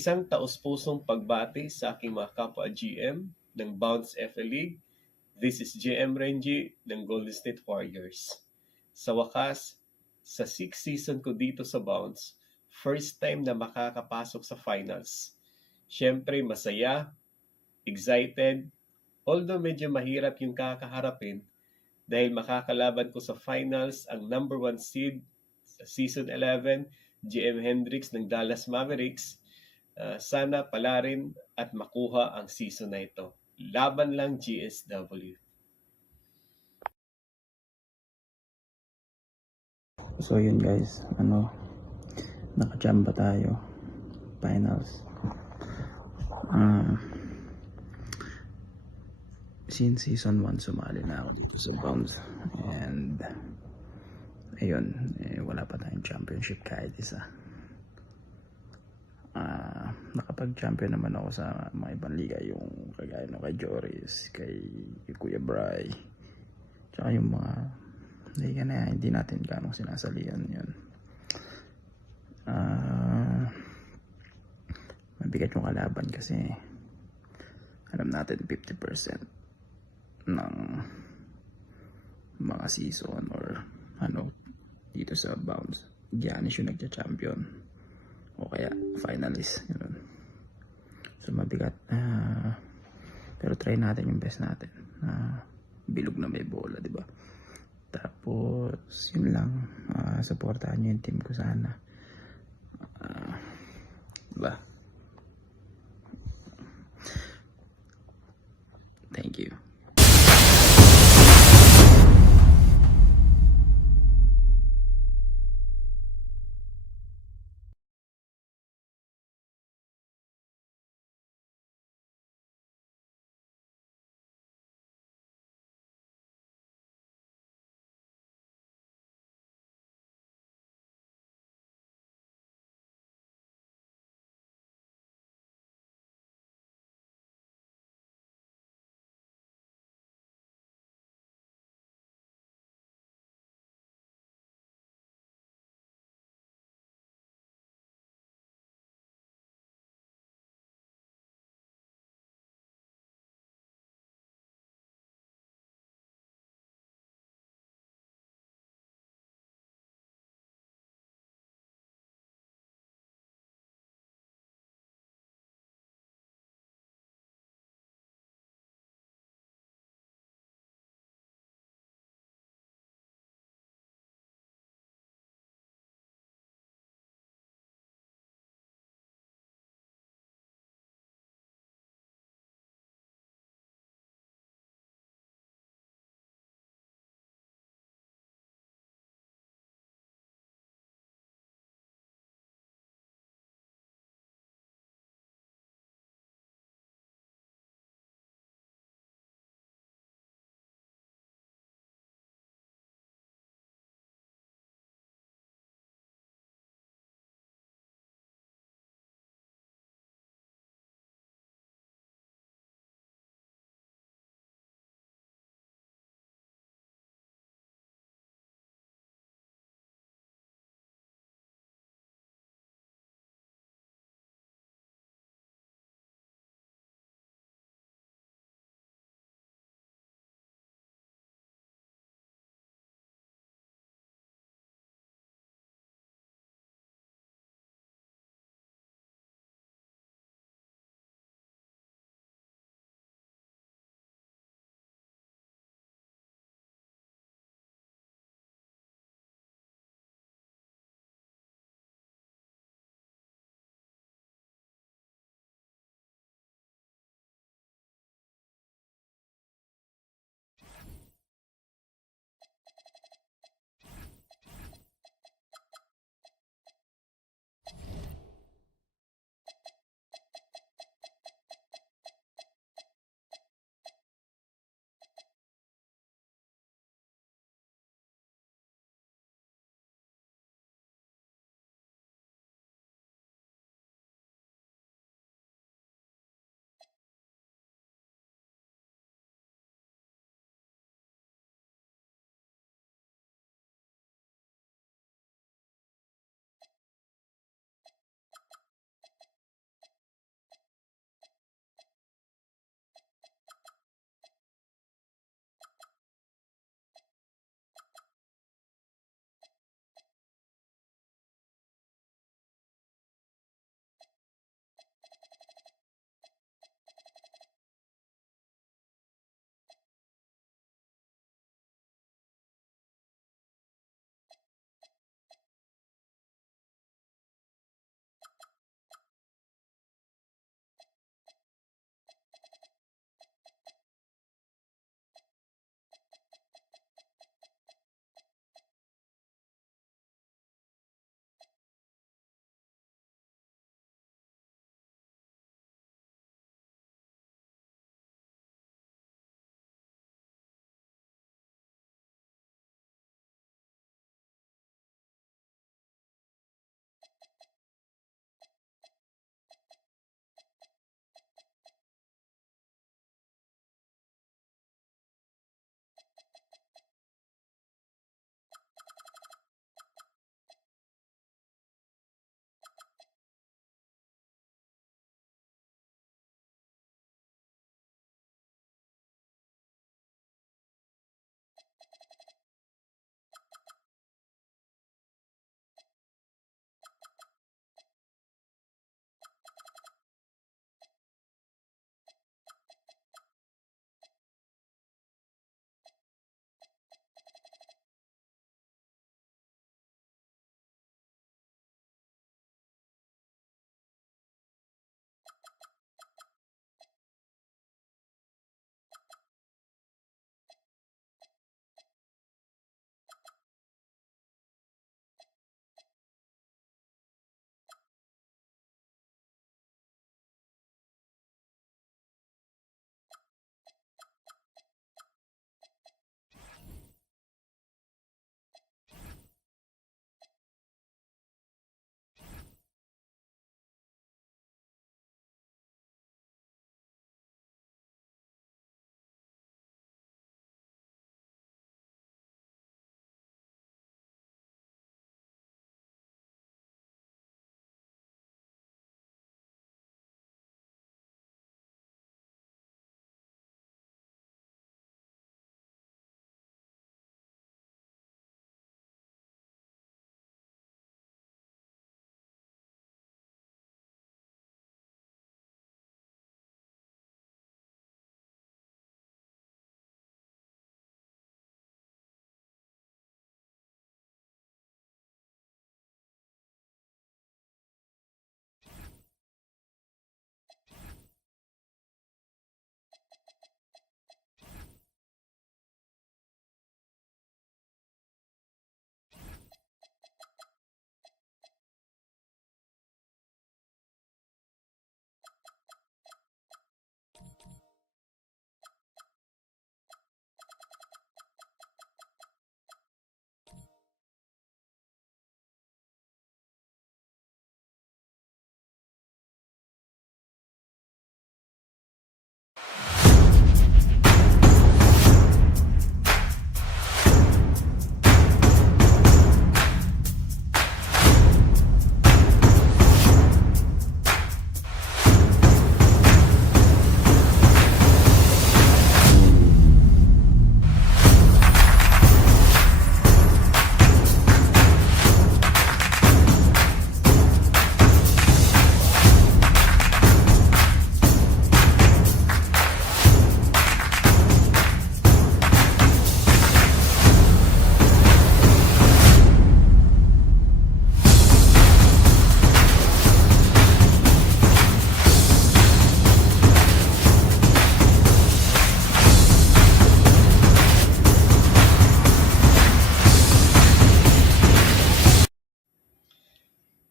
Isang taus-pusong pagbati sa aking mga kapwa GM ng Bounce FA League. This is GM Renji ng Golden State Warriors. Sa wakas, sa 6th season ko dito sa Bounce, first time na makakapasok sa finals. Siyempre masaya, excited, although medyo mahirap yung kakaharapin dahil makakalaban ko sa finals ang number 1 seed sa season 11, GM Hendricks ng Dallas Mavericks. Sana pala rin at makuha ang season na ito. Laban lang GSW. So yun guys, nakachamba tayo finals. Since season 1 sumali na ako dito sa Bounce, and ayun, wala pa tayong championship kahit isa. Nakapag-champion naman ako sa mga ibang liga, yung kagaya kay Joris, kay Kuya Bry, tsaka yung mga liga na hindi natin ganong sinasalihan yun. Mabigat yung kalaban kasi alam natin 50% ng mga season or dito sa Bounce, Giannis yung nagcha-champion o kaya finalist, yun. So mabigat, pero try natin yung best natin, bilog na may bola, diba? Tapos yun lang, supportahan nyo yung team ko sana, diba? Thank you.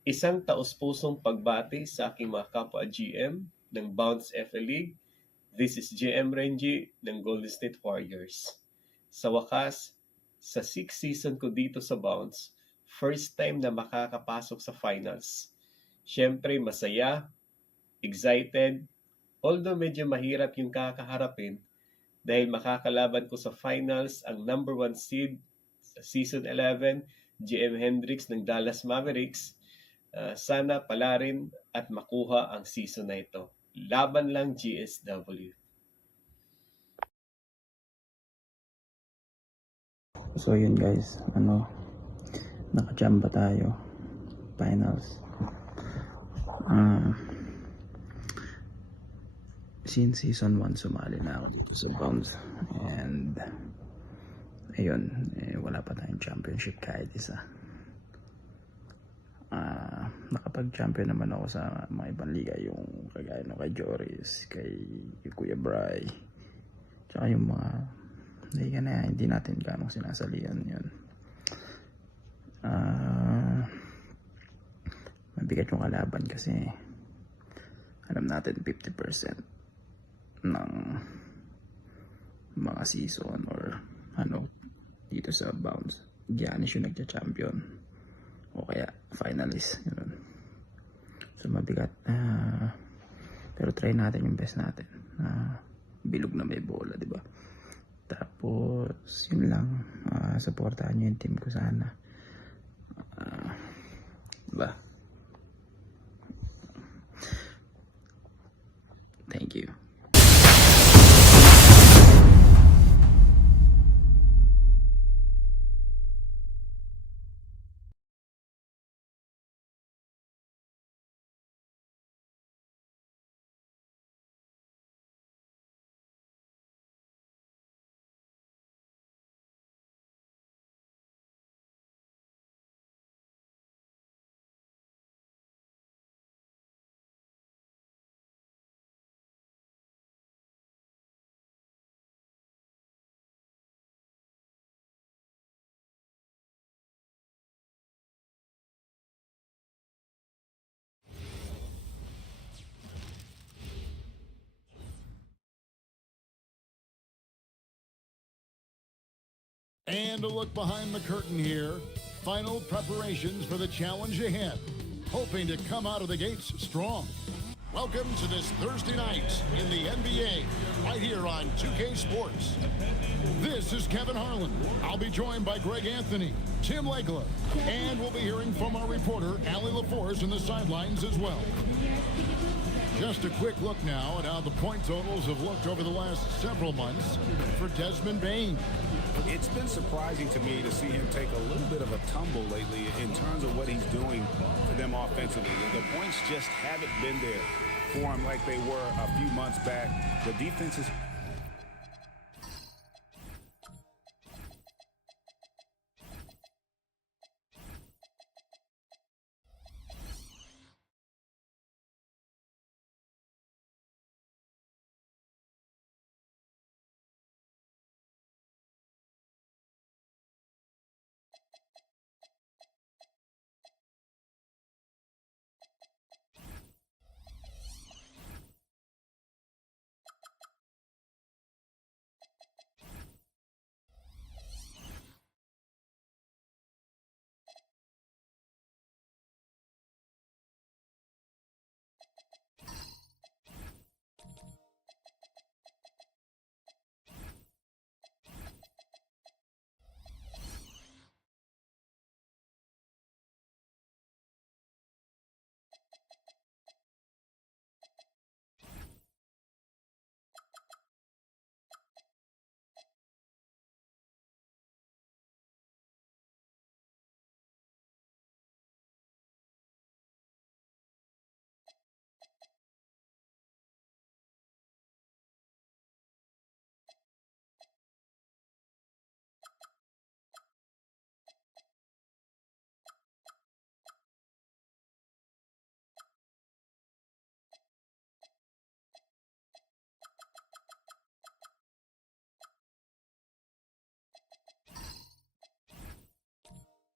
Isang taus-pusong pagbati sa aking mga kapwa GM ng Bounce FA League. This is GM Renji ng Golden State Warriors. Sa wakas, sa 6th season ko dito sa Bounce, first time na makakapasok sa finals. Siyempre masaya, excited, although medyo mahirap yung kakaharapin dahil makakalaban ko sa finals ang number 1 seed sa season 11, GM Hendricks ng Dallas Mavericks. Sana pala rin at makuha ang season na ito. Laban lang GSW. So yun guys, nakachamba tayo. Finals. Since season 1 sumali na ako dito sa Bounce. And ayun, wala pa tayong championship kahit isa. Nakapag-champion naman ako sa mga ibang liga, yung kagaya no kay Joris, kay Kuya Bry, tsaka yung mga liga na hindi natin ganong sinasalihan yun. Mabigat yung kalaban kasi alam natin 50% ng mga season or dito sa Bounce, Giannis yung nagcha-champion o kaya finalist, yun. So mabigat, pero try natin yung best natin. Bilog na may bola, di ba? Tapos yun lang, supportahan nyo yung team ko sana, diba? Thank you. And a look behind the curtain here. Final preparations for the challenge ahead. Hoping to come out of the gates strong. Welcome to this Thursday night in the NBA, right here on 2K Sports. This is Kevin Harlan. I'll be joined by Greg Anthony, Tim Legler, and we'll be hearing from our reporter, Allie LaForce, in the sidelines as well. Just a quick look now at how the point totals have looked over the last several months for Desmond Bane. It's been surprising to me to see him take a little bit of a tumble lately in terms of what he's doing for them offensively. The points just haven't been there for him like they were a few months back. The defense is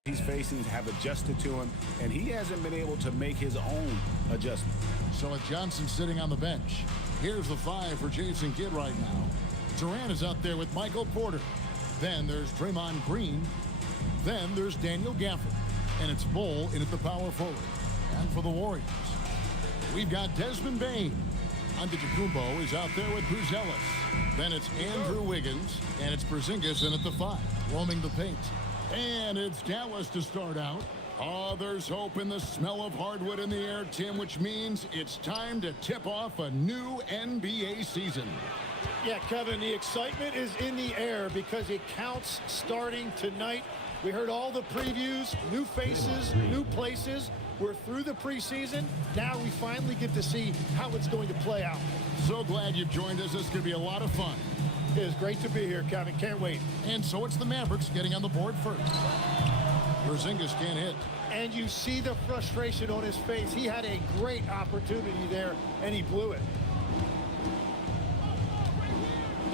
he's facing have adjusted to him, and he hasn't been able to make his own adjustment. So with Johnson sitting on the bench, here's the 5 for Jason Kidd right now. Durant is out there with Michael Porter. Then there's Draymond Green. Then there's Daniel Gafford. And it's Bull in at the power forward. And for the Warriors, we've got Desmond Bain. Antetokounmpo is out there with Bruce Ellis. Then it's Andrew Wiggins. And it's Porzingis in at the 5, roaming the paint. And it's Dallas to start out. Oh, there's hope in the smell of hardwood in the air, Tim, which means it's time to tip off a new NBA season. Yeah, Kevin, the excitement is in the air because it counts starting tonight. We heard all the previews, new faces, new places. We're through the preseason. Now we finally get to see how it's going to play out. So glad you've joined us. This is going to be a lot of fun. It is great to be here, Kevin. Can't wait. And so it's the Mavericks getting on the board first. Porzingis can't hit. And you see the frustration on his face. He had a great opportunity there, and he blew it.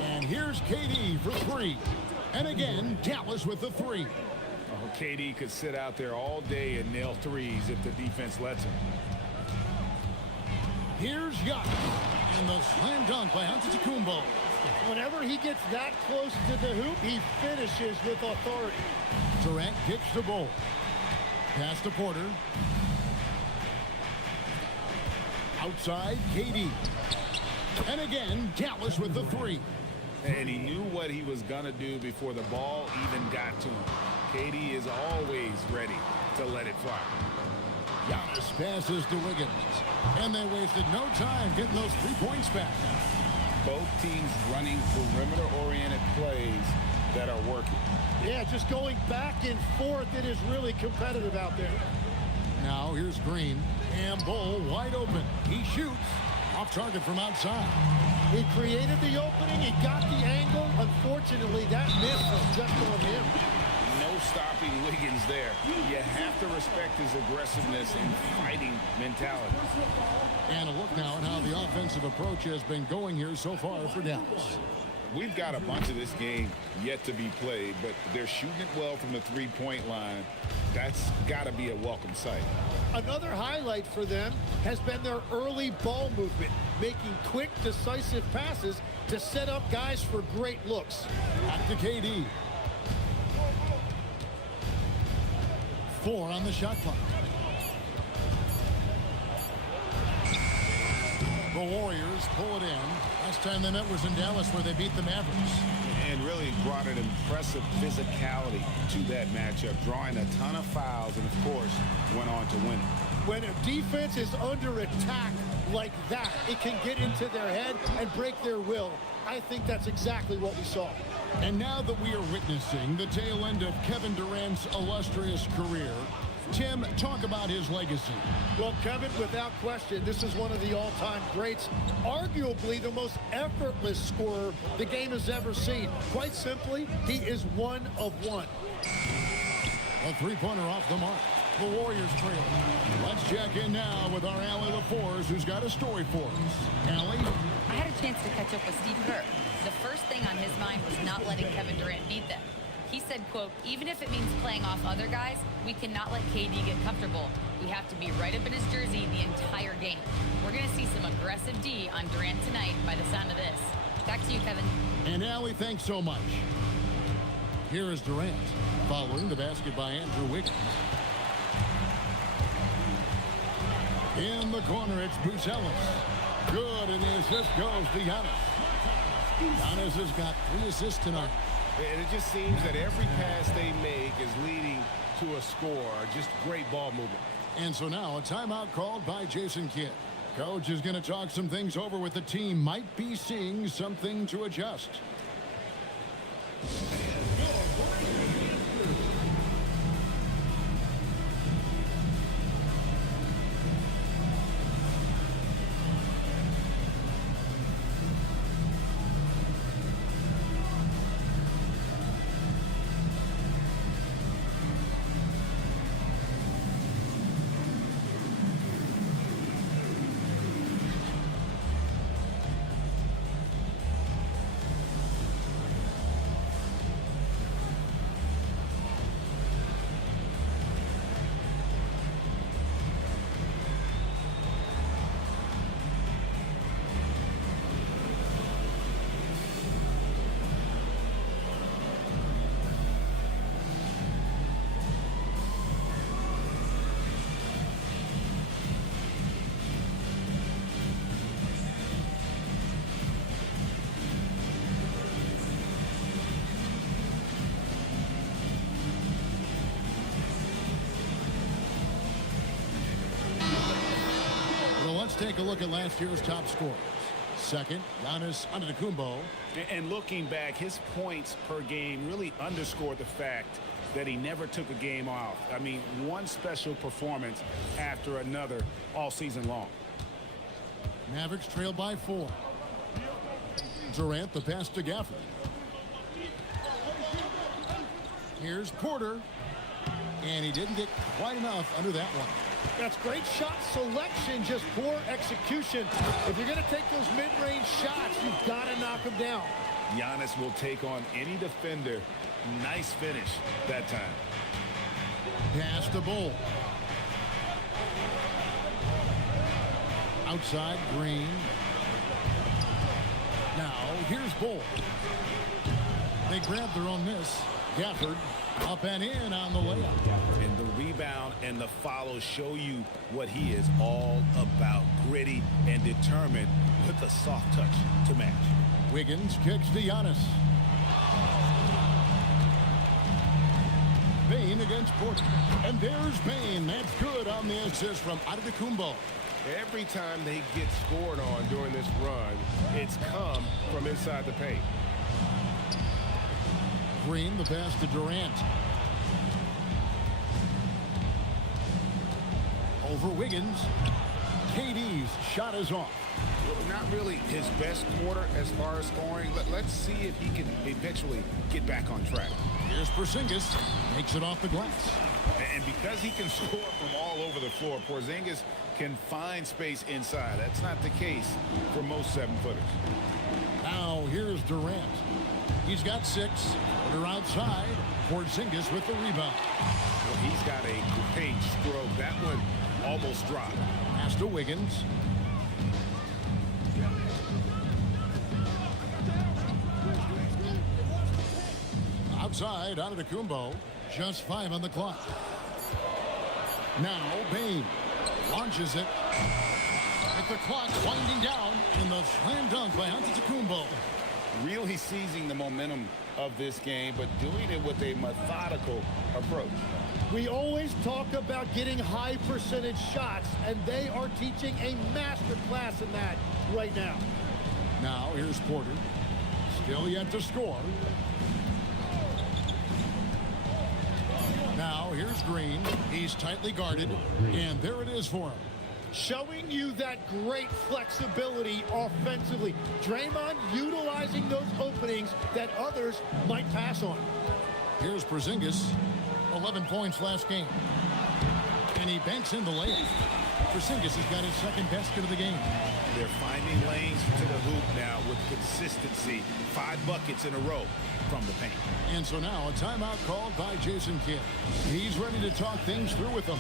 And here's KD for 3. And again, Dallas with the 3. Oh, KD could sit out there all day and nail threes if the defense lets him. Here's Giannis. And the slam dunk by Antetokounmpo. Whenever he gets that close to the hoop, he finishes with authority. Durant kicks the ball. Pass to Porter. Outside, KD. And again, Dallas with the 3. And he knew what he was going to do before the ball even got to him. KD is always ready to let it fly. Giannis passes to Wiggins. And they wasted no time getting those 3 points back. Both teams running perimeter-oriented plays that are working. Yeah, just going back and forth. It is really competitive out there. Now here's Green. And Bull wide open. He shoots. Off target from outside. He created the opening. He got the angle. Unfortunately, that miss was just on him. No stopping Wiggins there. You have to respect his aggressiveness and fighting mentality. And a look now at how the offensive approach has been going here so far for Dallas. We've got a bunch of this game yet to be played, but they're shooting it well from the three-point line. That's got to be a welcome sight. Another highlight for them has been their early ball movement, making quick, decisive passes to set up guys for great looks. Back to KD. 4 on the shot clock. The Warriors pull it in. Last time they met was in Dallas where they beat the Mavericks. And really brought an impressive physicality to that matchup, drawing a ton of fouls and, of course, went on to win it. When a defense is under attack like that, it can get into their head and break their will. I think that's exactly what we saw. And now that we are witnessing the tail end of Kevin Durant's illustrious career, Tim, talk about his legacy. Well, Kevin, without question, this is one of the all-time greats, arguably the most effortless scorer the game has ever seen. Quite simply, he is one of one. A three-pointer off the mark. The Warriors trail. Let's check in now with our Allie LaForce, who's got a story for us. Allie? I had a chance to catch up with Steve Kerr. The first thing on his mind was not letting Kevin Durant beat them. He said, quote, even if it means playing off other guys, we cannot let KD get comfortable. We have to be right up in his jersey the entire game. We're going to see some aggressive D on Durant tonight by the sound of this. Back to you, Kevin. And Allie, thanks so much. Here is Durant, following the basket by Andrew Wiggins. In the corner, it's Bruce Ellis. Good, and the assist goes to Giannis. Giannis has got 3 assists tonight. And it just seems that every pass they make is leading to a score. Just great ball movement. And so now a timeout called by Jason Kidd. Coach is going to talk some things over with the team. Might be seeing something to adjust. let's take a look at last year's top scorers. Second, Giannis Antetokounmpo. And looking back, his points per game really underscored the fact that he never took a game off. I mean, one special performance after another all season long. Mavericks trail by 4. Durant, the pass to Gafford. Here's Porter. And he didn't get quite enough under that one. That's great shot selection, just poor execution. If you're going to take those mid-range shots, you've got to knock them down. Giannis will take on any defender. Nice finish that time. Pass to Bull. Outside, Green. Now, here's Bull. They grab their own miss. Gafford up and in on the layup. And the rebound and the follow show you what he is all about. Gritty and determined with a soft touch to match. Wiggins kicks to Giannis. Bain against Porter. And there's Bain. That's good on the assist from Antetokounmpo. Every time they get scored on during this run, it's come from inside the paint. Green, the pass to Durant. Over Wiggins. KD's shot is off. Not really his best quarter as far as scoring. Let's see if he can eventually get back on track. Here's Porzingis. Makes it off the glass. And because he can score from all over the floor, Porzingis can find space inside. That's not the case for most 7-footers. Now here's Durant. He's got 6. Porter outside. Porzingis with the rebound. Well, he's got a great stroke. That one almost dropped. Pass to Wiggins. Outside, Antetokounmpo. Just 5 on the clock. Now, Bain launches it. At the clock winding down in the slam dunk by Antetokounmpo. Really seizing the momentum of this game, but doing it with a methodical approach. We always talk about getting high percentage shots, and they are teaching a master class in that right now. Now, here's Porter. Still yet to score. Now, here's Green. He's tightly guarded, and there it is for him. Showing you that great flexibility offensively. Draymond utilizing those openings that others might pass on. Here's Porzingis. 11 points last game. And he banks in the layup. Porzingis has got his second basket of the game. They're finding lanes to the hoop now with consistency. 5 buckets in a row from the paint. And so now a timeout called by Jason Kidd. He's ready to talk things through with them.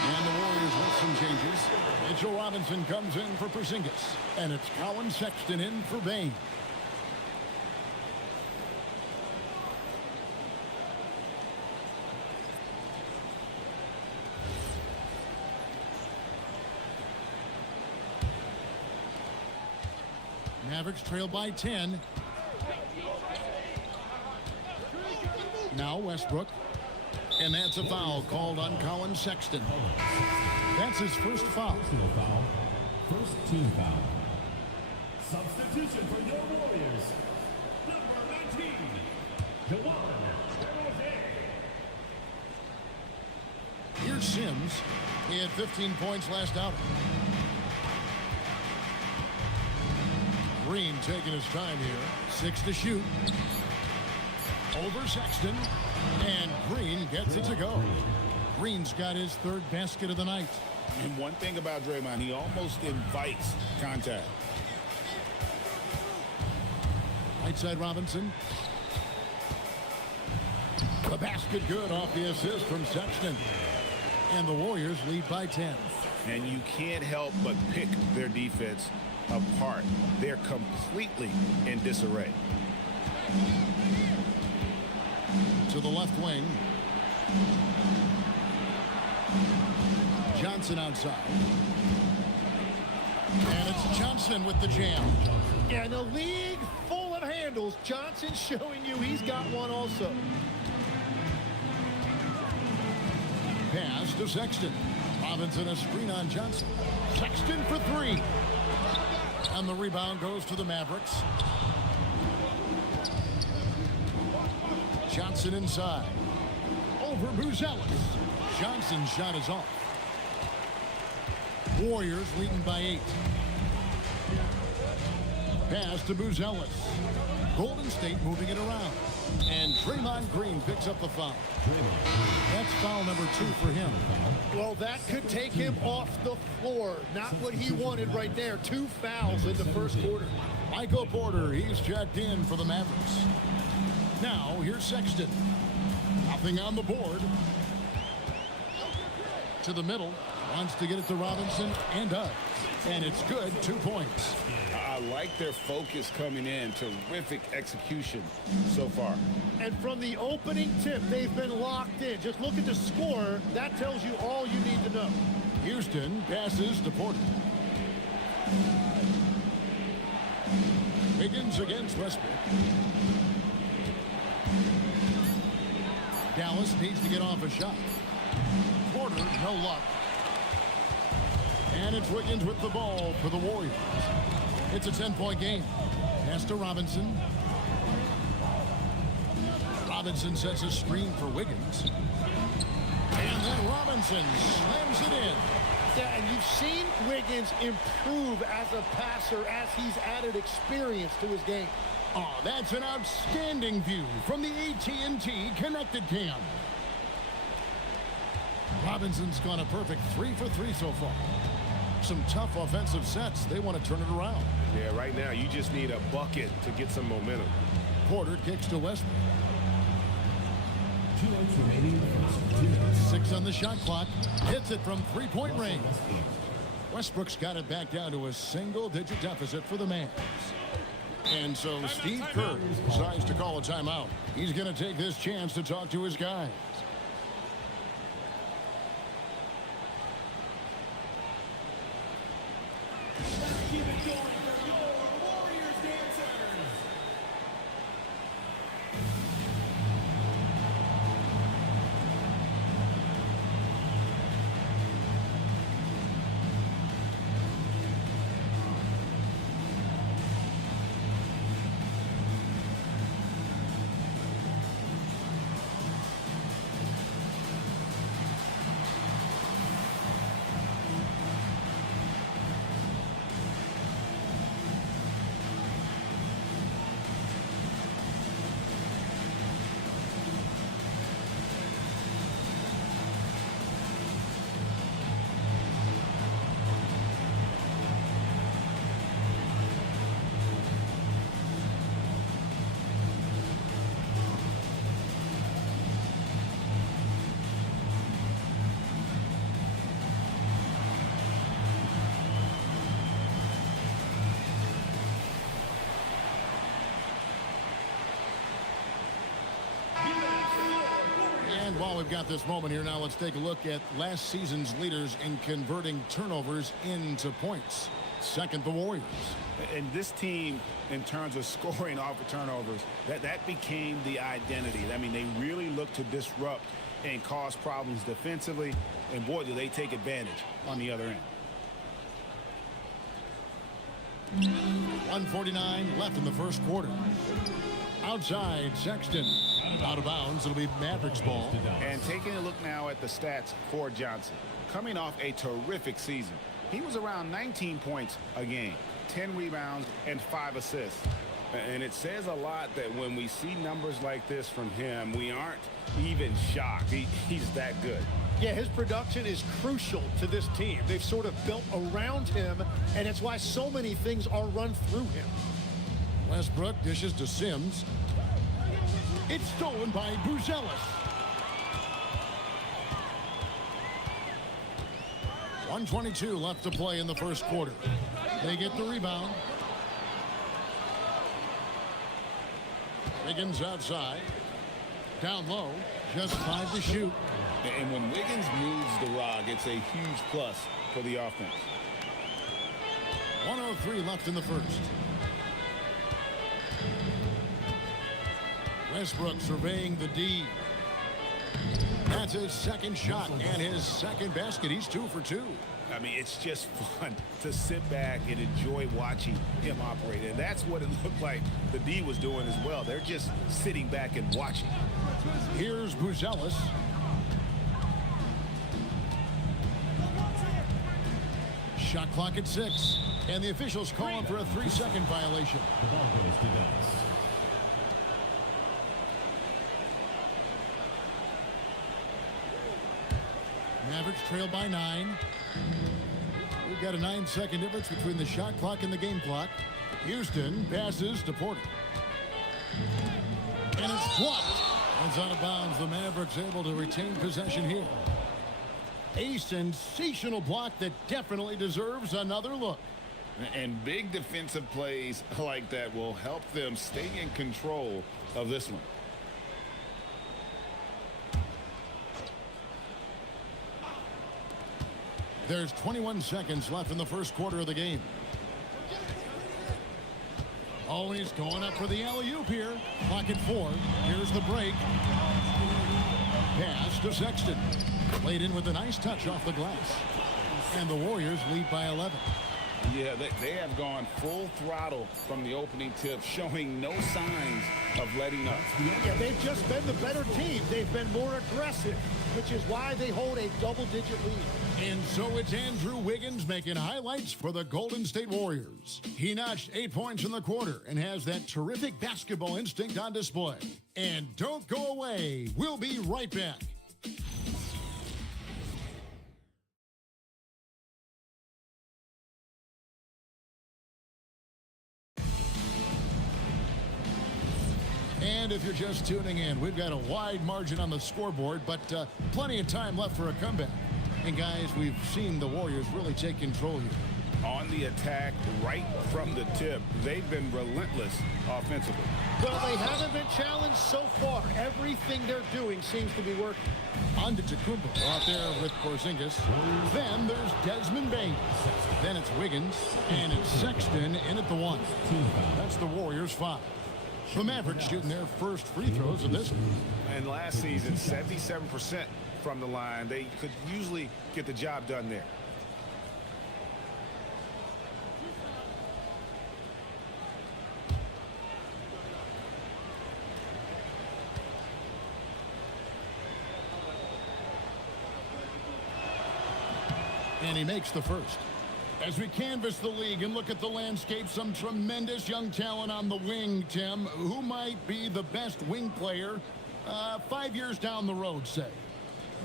And the Warriors with some changes. Mitchell Robinson comes in for Porzingis. And it's Colin Sexton in for Bain. Mavericks trail by 10. Now Westbrook. And that's a foul called on Colin Sexton. That's his first foul. Personal foul. First team foul. Substitution for your Warriors. Number 19, Jawan. had 15 points last outing. Green taking his time here. 6 to shoot. Over Sexton. And Green gets it to go. Green's got his 3rd basket of the night. And one thing about Draymond, he almost invites contact. Right side Robinson. The basket good off the assist from Sexton. And the Warriors lead by 10. And you can't help but pick their defense apart. They're completely in disarray. To the left wing. Johnson outside. And it's Johnson with the jam. Yeah, in a league full of handles, Johnson showing you he's got one also. Pass to Sexton. Robinson a screen on Johnson. Sexton for 3. And the rebound goes to the Mavericks. Johnson inside. Over Buzelis. Johnson's shot is off. Warriors leading by 8. Pass to Buzelis. Golden State moving it around. And Draymond Green picks up the foul. That's foul number 2 for him. Well, that could take him off the floor. Not what he wanted right there. 2 fouls in the first quarter. Michael Porter, he's checked in for the Mavericks. Now, here's Sexton. Nothing on the board. To the middle. Wants to get it to Robinson and does. And it's good. 2 points. I like their focus coming in. Terrific execution so far. And from the opening tip, they've been locked in. Just look at the score. That tells you all you need to know. Houston passes to Porter. Wiggins against Westbrook. Dallas needs to get off a shot. Porter, no luck. And it's Wiggins with the ball for the Warriors. It's a 10-point game. Pass to Robinson. Robinson sets a screen for Wiggins. And then Robinson slams it in. Yeah, and you've seen Wiggins improve as a passer as he's added experience to his game. Oh, that's an outstanding view from the AT&T Connected Cam. Robinson's gone a perfect 3 for 3 so far. Some tough offensive sets. They want to turn it around. Yeah, right now you just need a bucket to get some momentum. Porter kicks to Westbrook. 2 minutes remaining in the first. 2 minutes. 6 on the shot clock. Hits it from 3-point range. Westbrook's got it back down to a single-digit deficit for the Mavs. And so Steve Kerr decides to call a timeout. He's going to take this chance to talk to his guys. Keep it going for your Warriors dancers. And while we've got this moment here, now let's take a look at last season's leaders in converting turnovers into points. Second, the Warriors. And this team, in terms of scoring off of turnovers, that became the identity. I mean, they really look to disrupt and cause problems defensively. And boy, do they take advantage on the other end. 1:49 left in the first quarter. Outside, Sexton. Out of bounds. It'll be Mavericks ball. And taking a look now at the stats for Johnson. coming off a terrific season. He was around 19 points a game, 10 rebounds, and 5 assists. And it says a lot that when we see numbers like this from him, we aren't even shocked. He's that good. Yeah, his production is crucial to this team. They've sort of built around him, and it's why so many things are run through him. Westbrook dishes to Sims. It's stolen by Buzelis. 1:22 left to play in the first quarter. They get the rebound. Wiggins outside. Down low. Just 5 to shoot. And when Wiggins moves the rock, it's a huge plus for the offense. 1:03 left in the first. Westbrook surveying the D. That's his second shot and his second basket. He's 2 for 2. I mean, it's just fun to sit back and enjoy watching him operate. And that's what it looked like the D was doing as well. They're just sitting back and watching. Here's Buzelis. Shot clock at 6. And the officials calling for a 3-second violation. The ball goes to Dallas. Mavericks trail by 9. We've got a 9-second difference between the shot clock and the game clock. Houston passes to Porter. And it's blocked. It's out of bounds. The Mavericks able to retain possession here. A sensational block that definitely deserves another look. And big defensive plays like that will help them stay in control of this one. There's 21 seconds left in the first quarter of the game. Oh, he's going up for the alley-oop here. Clock at 4. Here's the break. Pass to Sexton. Played in with a nice touch off the glass. And the Warriors lead by 11. Yeah, they have gone full throttle from the opening tip, showing no signs of letting up. Yeah, they've just been the better team. They've been more aggressive, which is why they hold a double-digit lead. And so it's Andrew Wiggins making highlights for the Golden State Warriors. He notched 8 points in the quarter and has that terrific basketball instinct on display. And don't go away. We'll be right back. And if you're just tuning in, we've got a wide margin on the scoreboard, but plenty of time left for a comeback. And guys, we've seen the Warriors really take control here. On the attack right from the tip, they've been relentless offensively. Well, they haven't been challenged so far. Everything they're doing seems to be working. On to Tacumbo out there with Porzingis. Then there's Desmond Bain. Then it's Wiggins. And it's Sexton in at the 1. That's the Warriors' 5. The Mavericks shooting their first free throws of this one. And last season, 77% from the line. They could usually get the job done there. And he makes the first. As we canvass the league and look at the landscape, some tremendous young talent on the wing, Tim. Who might be the best wing player 5 years down the road, say?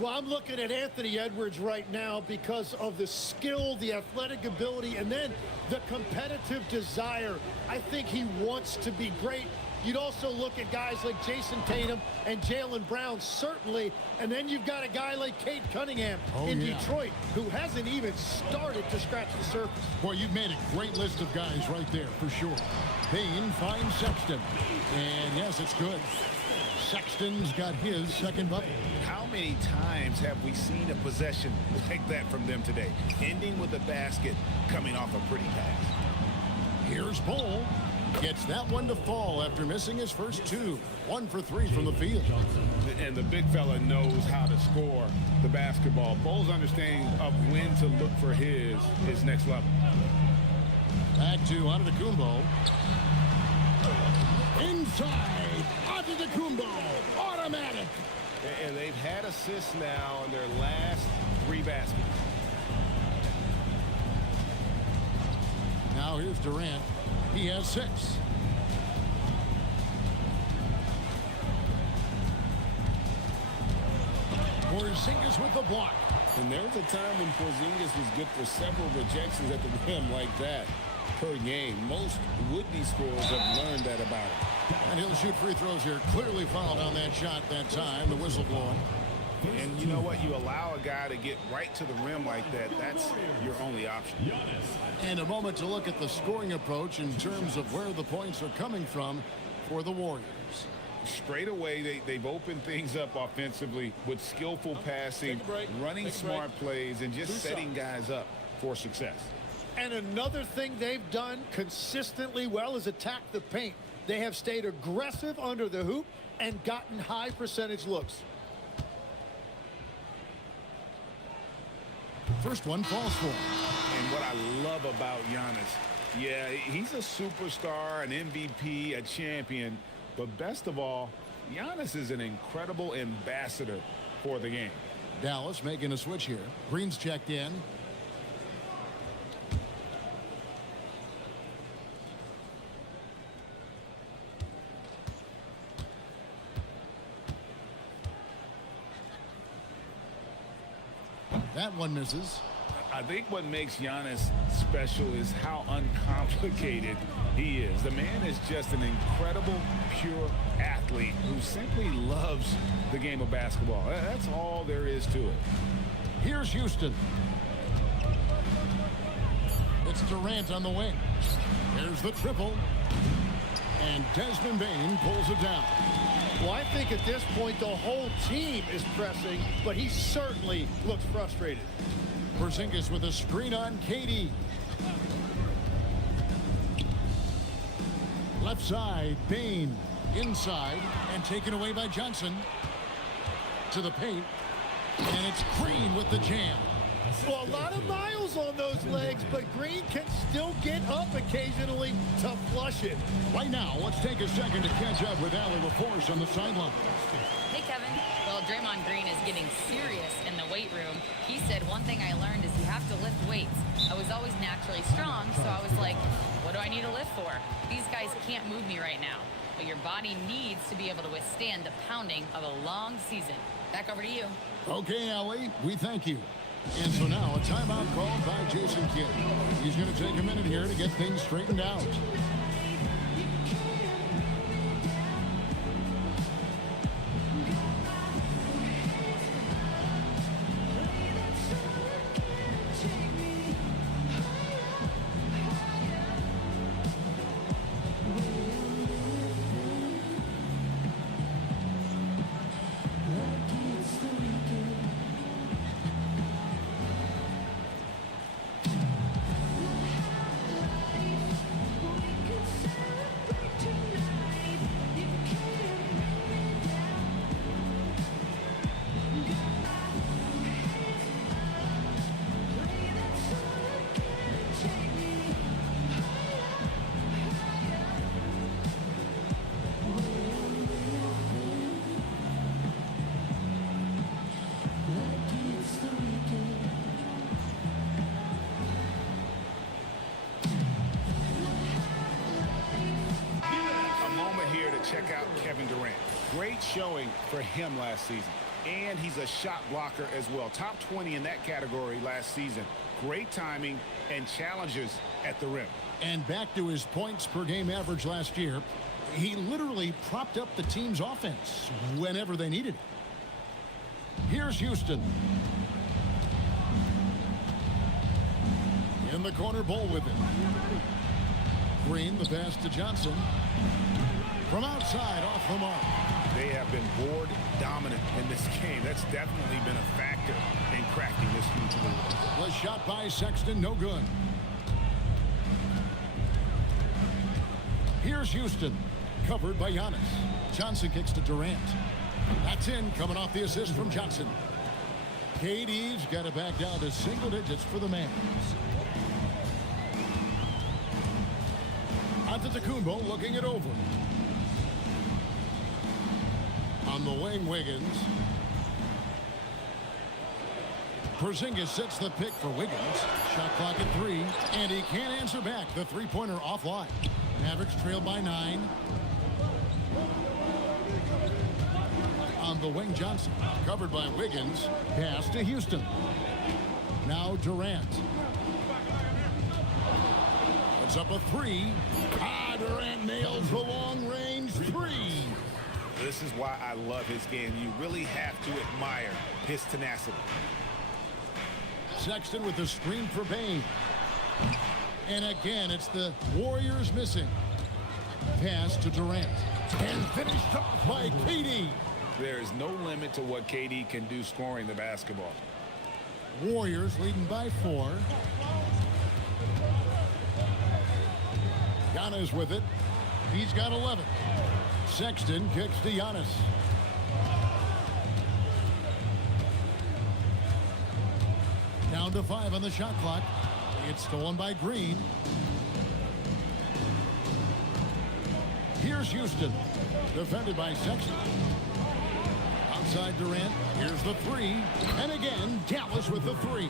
Well, I'm looking at Anthony Edwards right now because of the skill, the athletic ability, and then the competitive desire. I think he wants to be great. You'd also look at guys like Jason Tatum and Jaylen Brown, certainly. And then you've got a guy like Cade Cunningham in Detroit, who hasn't even started to scratch the surface. Boy, you've made a great list of guys right there, for sure. Bain finds Sexton. And yes, it's good. Sexton's got his second bucket. How many times have we seen a possession like that from them today? Ending with a basket, coming off a pretty pass. Here's Bull. Gets that one to fall after missing his first 2. 1 for 3 from the field. And the big fella knows how to score the basketball. Bull's understanding of when to look for his next level. Back to Antetokounmpo. Inside. Antetokounmpo. Automatic. And they've had assists now in their last 3 baskets. Now here's Durant. He has 6. Porzingis with the block. And there was a time when Porzingis was good for several rejections at the rim like that per game. Most would-be scorers have learned that about him. And he'll shoot free throws here. Clearly fouled on that shot that time. The whistle blowing. And you know what? You allow a guy to get right to the rim like that. That's your only option. And a moment to look at the scoring approach in terms of where the points are coming from for the Warriors. Straight away, they've opened things up offensively with skillful passing, running smart plays, and just setting guys up for success. And another thing they've done consistently well is attack the paint. They have stayed aggressive under the hoop and gotten high percentage looks. First one falls for him. And what I love about Giannis, yeah, he's a superstar, an MVP, a champion, but best of all, Giannis is an incredible ambassador for the game. Dallas making a switch here. Green's checked in. That one misses. I think what makes Giannis special is how uncomplicated he is. The man is just an incredible, pure athlete who simply loves the game of basketball. That's all there is to it. Here's Houston. It's Durant on the wing. There's the triple. And Desmond Bane pulls it down. Well, I think at this point the whole team is pressing, but he certainly looks frustrated. Porzingis with a screen on KD. Left side, Bane inside and taken away by Johnson. To the paint. And it's Green with the jam. Well, a lot of miles on those legs, but Green can still get up occasionally to flush it. Right now, let's take a second to catch up with Allie LaForce on the sideline. Hey, Kevin. Well, Draymond Green is getting serious in the weight room. He said one thing I learned is you have to lift weights. I was always naturally strong, so I was like, what do I need to lift for? These guys can't move me right now. But your body needs to be able to withstand the pounding of a long season. Back over to you. Okay, Allie, we thank you. And so now a timeout called by Jason Kidd. He's going to take a minute here to get things straightened out. Check out Kevin Durant. Great showing for him last season. And he's a shot blocker as well. Top 20 in that category last season. Great timing and challenges at the rim. And back to his points per game average last year, he literally propped up the team's offense whenever they needed it. Here's Houston. In the corner, Bull with it. Green, the pass to Johnson. From outside, off the mark. They have been board dominant in this game. That's definitely been a factor in cracking this huge lead. Was shot by Sexton, no good. Here's Houston, covered by Giannis. Johnson kicks to Durant. That's in, coming off the assist from Johnson. KD's got it back down to single digits for the man. Antetokounmpo looking it over. On the wing, Wiggins. Porzingis sets the pick for Wiggins. Shot clock at 3, and he can't answer back. The three-pointer offline. Mavericks trail by 9. On the wing, Johnson. Covered by Wiggins. Pass to Houston. Now Durant. Puts up a 3. Durant nails the long-range 3. This is why I love his game. You really have to admire his tenacity. Sexton with the screen for Bain. And again, it's the Warriors missing. Pass to Durant. And finished off by KD. There is no limit to what KD can do scoring the basketball. Warriors leading by 4. Giannis with it. He's got 11. Sexton kicks to Giannis. Down to 5 on the shot clock. It's stolen by Green. Here's Houston. Defended by Sexton. Outside Durant. Here's the 3. And again, Dallas with the 3.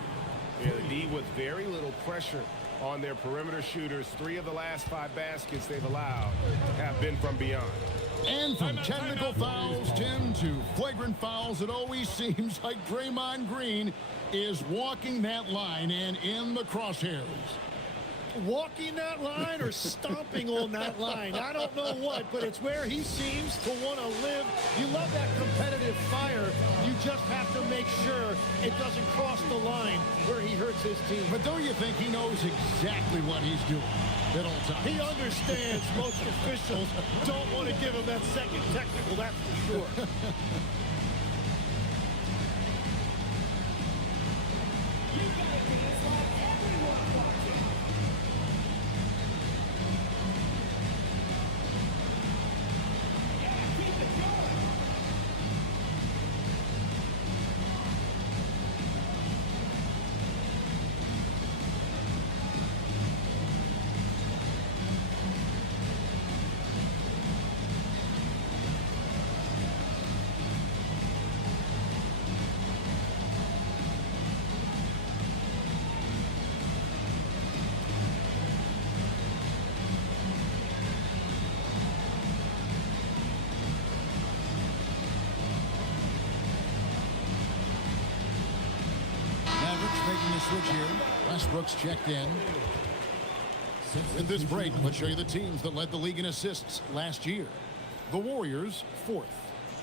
Yeah, the D with very little pressure on their perimeter shooters. 3 of the last 5 baskets they've allowed have been from beyond. And from technical fouls, Tim, to flagrant fouls, it always seems like Draymond Green is walking that line and in the crosshairs. Walking that line or stomping on that line. I don't know what, but it's where he seems to want to live. You love that competitive fire. You just have to make sure it doesn't cross the line where he hurts his team. But don't you think he knows exactly what he's doing at all times? He understands most officials don't want to give him that second technical, that's for sure. Making the switch here. Westbrook's checked in. With this break, let's show you the teams that led the league in assists last year. The Warriors, 4th.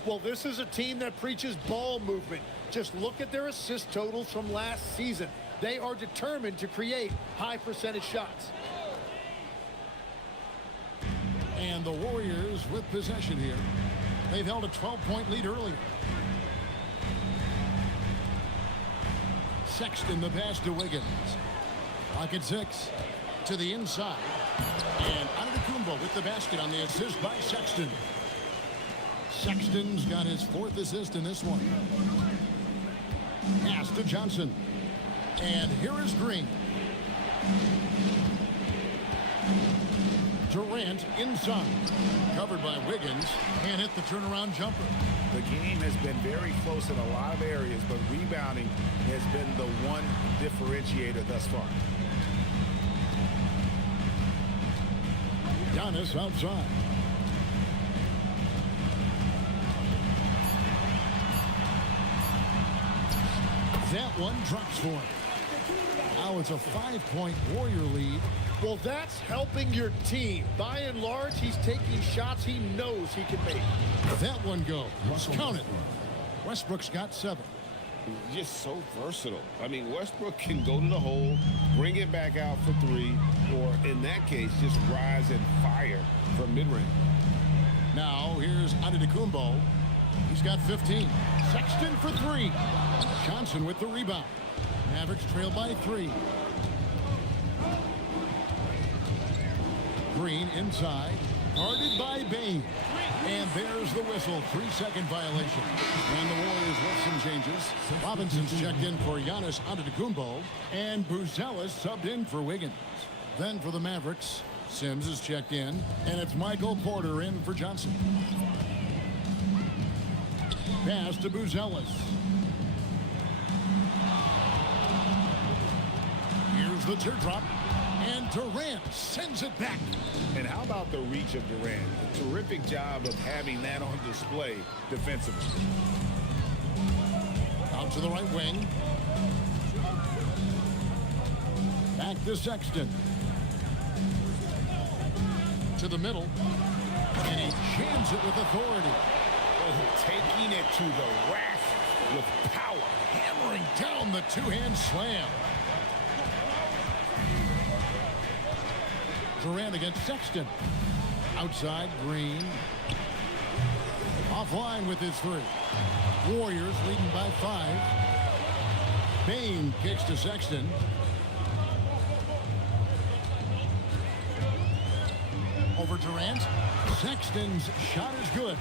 Well, this is a team that preaches ball movement. Just look at their assist totals from last season. They are determined to create high percentage shots. And the Warriors with possession here. They've held a 12-point lead earlier. Sexton the pass to Wiggins. Clock at 6. To the inside. And Antetokounmpo with the basket on the assist by Sexton. Sexton's got his 4th assist in this one. Pass to Johnson. And here is Green. Durant inside. Covered by Wiggins. And hit the turnaround jumper. The game has been very close in a lot of areas, but rebounding has been the one differentiator thus far. Giannis outside. That one drops for him. Now it's a 5-point Warrior lead. Well, that's helping your team. By and large, he's taking shots he knows he can make. That one goes. Count it. Westbrook's got 7. Just so versatile. I mean, Westbrook can go to the hole, bring it back out for 3, or in that case, just rise and fire from mid-range. Now here's Antetokounmpo. He's got 15. Sexton for 3. Johnson with the rebound. Mavericks trail by 3. Green inside. Guarded by Bain. And there's the whistle. 3-second violation. And the Warriors with some changes. Robinson's checked in for Giannis Antetokounmpo. And Buzelis subbed in for Wiggins. Then for the Mavericks, Sims is checked in. And it's Michael Porter in for Johnson. Pass to Buzelis. Here's the teardrop. And Durant sends it back. And how about the reach of Durant? A terrific job of having that on display defensively. Out to the right wing. Back to Sexton. To the middle. And he jams it with authority. Oh, taking it to the rack with power. Hammering down the two-hand slam. Durant against Sexton. Outside, Green. Offline with his three. Warriors leading by 5. Bain kicks to Sexton. Over Durant. Sexton's shot is good.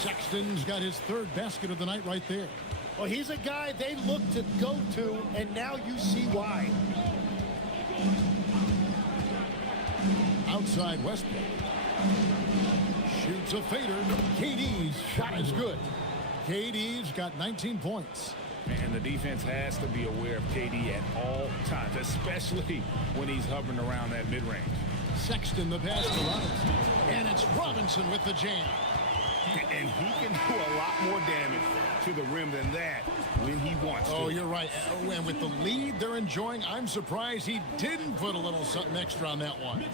Sexton's got his third basket of the night right there. Well, he's a guy they look to go to, and now you see why. Outside Westbrook. Shoots a fader. KD's shot is good. KD's got 19 points. And the defense has to be aware of KD at all times, especially when he's hovering around that mid-range. Sexton the pass to Robinson. And it's Robinson with the jam. And he can do a lot more damage to the rim than that when he wants to. Oh, you're right. And with the lead they're enjoying, I'm surprised he didn't put a little something extra on that one.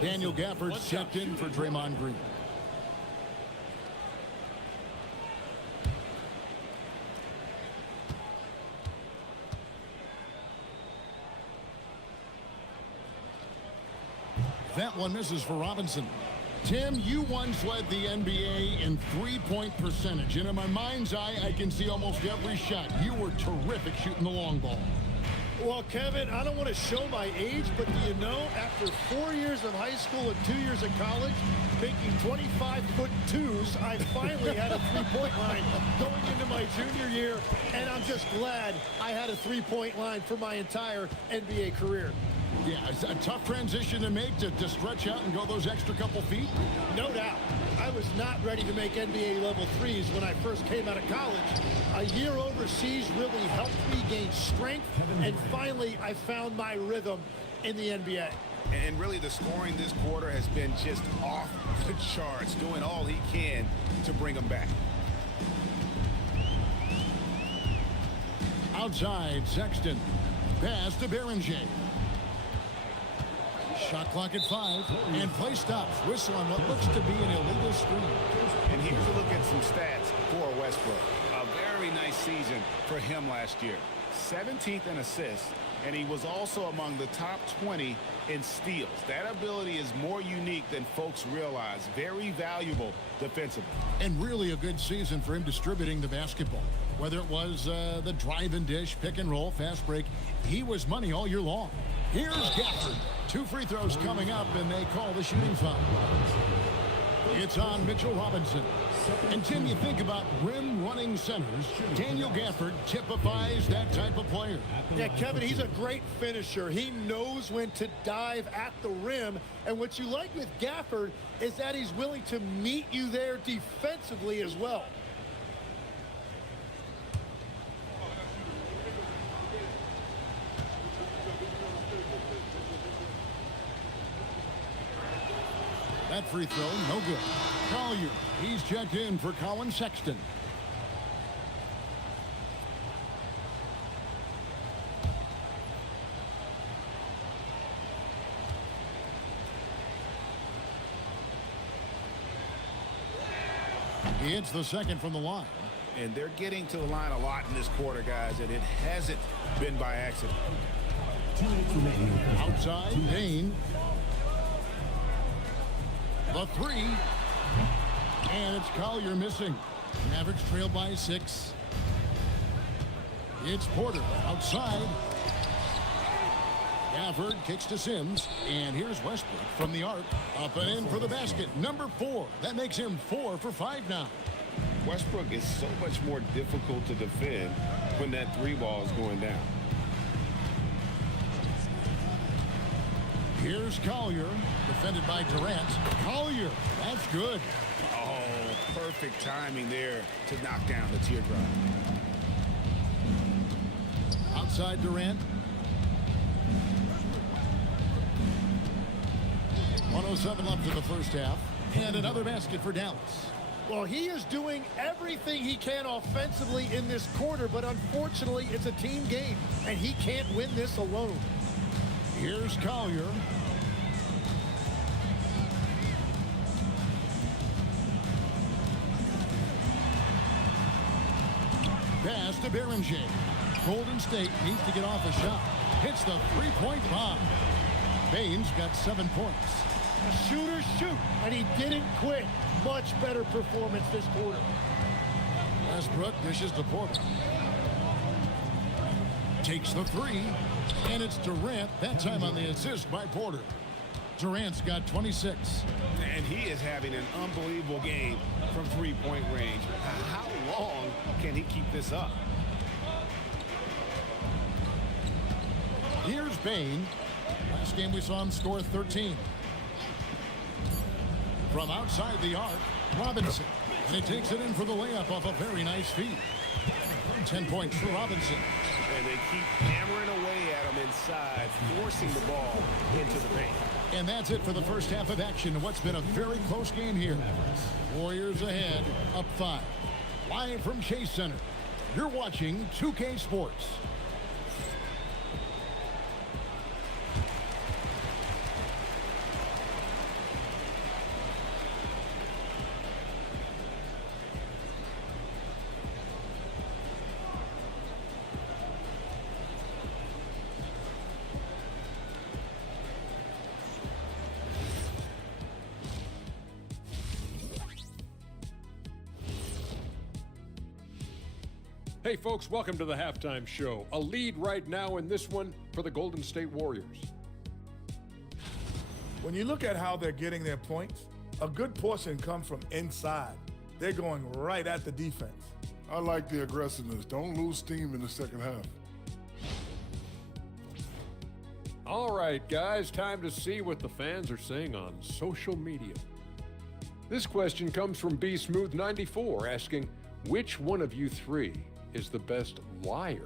Daniel Gafford checked in for Draymond Green. That one misses for Robinson. Tim, you once led the NBA in three-point percentage, and in my mind's eye, I can see almost every shot. You were terrific shooting the long ball. Well, Kevin, I don't want to show my age, but do you know, after 4 years of high school and 2 years of college, making 25-foot-2s, I finally had a three-point line going into my junior year, and I'm just glad I had a three-point line for my entire NBA career. Yeah, it's a tough transition to make to stretch out and go those extra couple feet. No doubt. I was not ready to make NBA level threes when I first came out of college. A year overseas really helped me gain strength, and finally I found my rhythm in the NBA. And really the scoring this quarter has been just off the charts, doing all he can to bring them back. Outside, Sexton. Pass to Berenger. Shot clock at 5, and play stops. Whistle on what looks to be an illegal screen. And here's a look at some stats for Westbrook. A very nice season for him last year. 17th in assists, and he was also among the top 20 in steals. That ability is more unique than folks realize. Very valuable defensively. And really a good season for him distributing the basketball. Whether it was the drive and dish, pick and roll, fast break, he was money all year long. Here's Gafford. 2 free throws coming up, and they call the shooting foul. It's on Mitchell Robinson. And Tim, you think about rim-running centers, Daniel Gafford typifies that type of player. Yeah, Kevin, he's a great finisher. He knows when to dive at the rim. And what you like with Gafford is that he's willing to meet you there defensively as well. That free throw, no good. Collier, he's checked in for Colin Sexton. He hits the second from the line. And they're getting to the line a lot in this quarter, guys, and it hasn't been by accident. Outside, Bain. The 3. And it's Collier missing. Mavericks trail by 6. It's Porter outside. Gafford kicks to Sims. And here's Westbrook from the arc. Up and in for the basket. Number 4. That makes him 4 for 5 now. Westbrook is so much more difficult to defend when that 3 ball is going down. Here's Collier, defended by Durant. Collier, that's good. Oh, perfect timing there to knock down the teardrop. Outside Durant. 1:07 left in the first half. And another basket for Dallas. Well, he is doing everything he can offensively in this quarter, but unfortunately, it's a team game, and he can't win this alone. Here's Collier. Pass to Berenger. Golden State needs to get off a shot. Hits the three-point bomb. Baines got 7 points. Shooters shoot, and he didn't quit. Much better performance this quarter. Westbrook dishes to Porter. Takes the three, and it's Durant, that time on the assist by Porter. Durant's got 26. And he is having an unbelievable game from three-point range. How long can he keep this up? Here's Bane. Last game we saw him score 13. From outside the arc, Robinson. And he takes it in for the layup off a very nice feed. 10 points for Robinson. And they keep hammering away at him inside, forcing the ball into the paint. And that's it for the first half of action. What's been a very close game here. Warriors ahead, up 5. Live from Chase Center, you're watching 2K Sports. Hey folks, welcome to the halftime show. A lead right now in this one for the Golden State Warriors. When you look at how they're getting their points, a good portion comes from inside. They're going right at the defense. I like the aggressiveness. Don't lose steam in the second half. All right, guys, time to see what the fans are saying on social media. This question comes from B Smooth 94 asking, which one of you three is the best liar?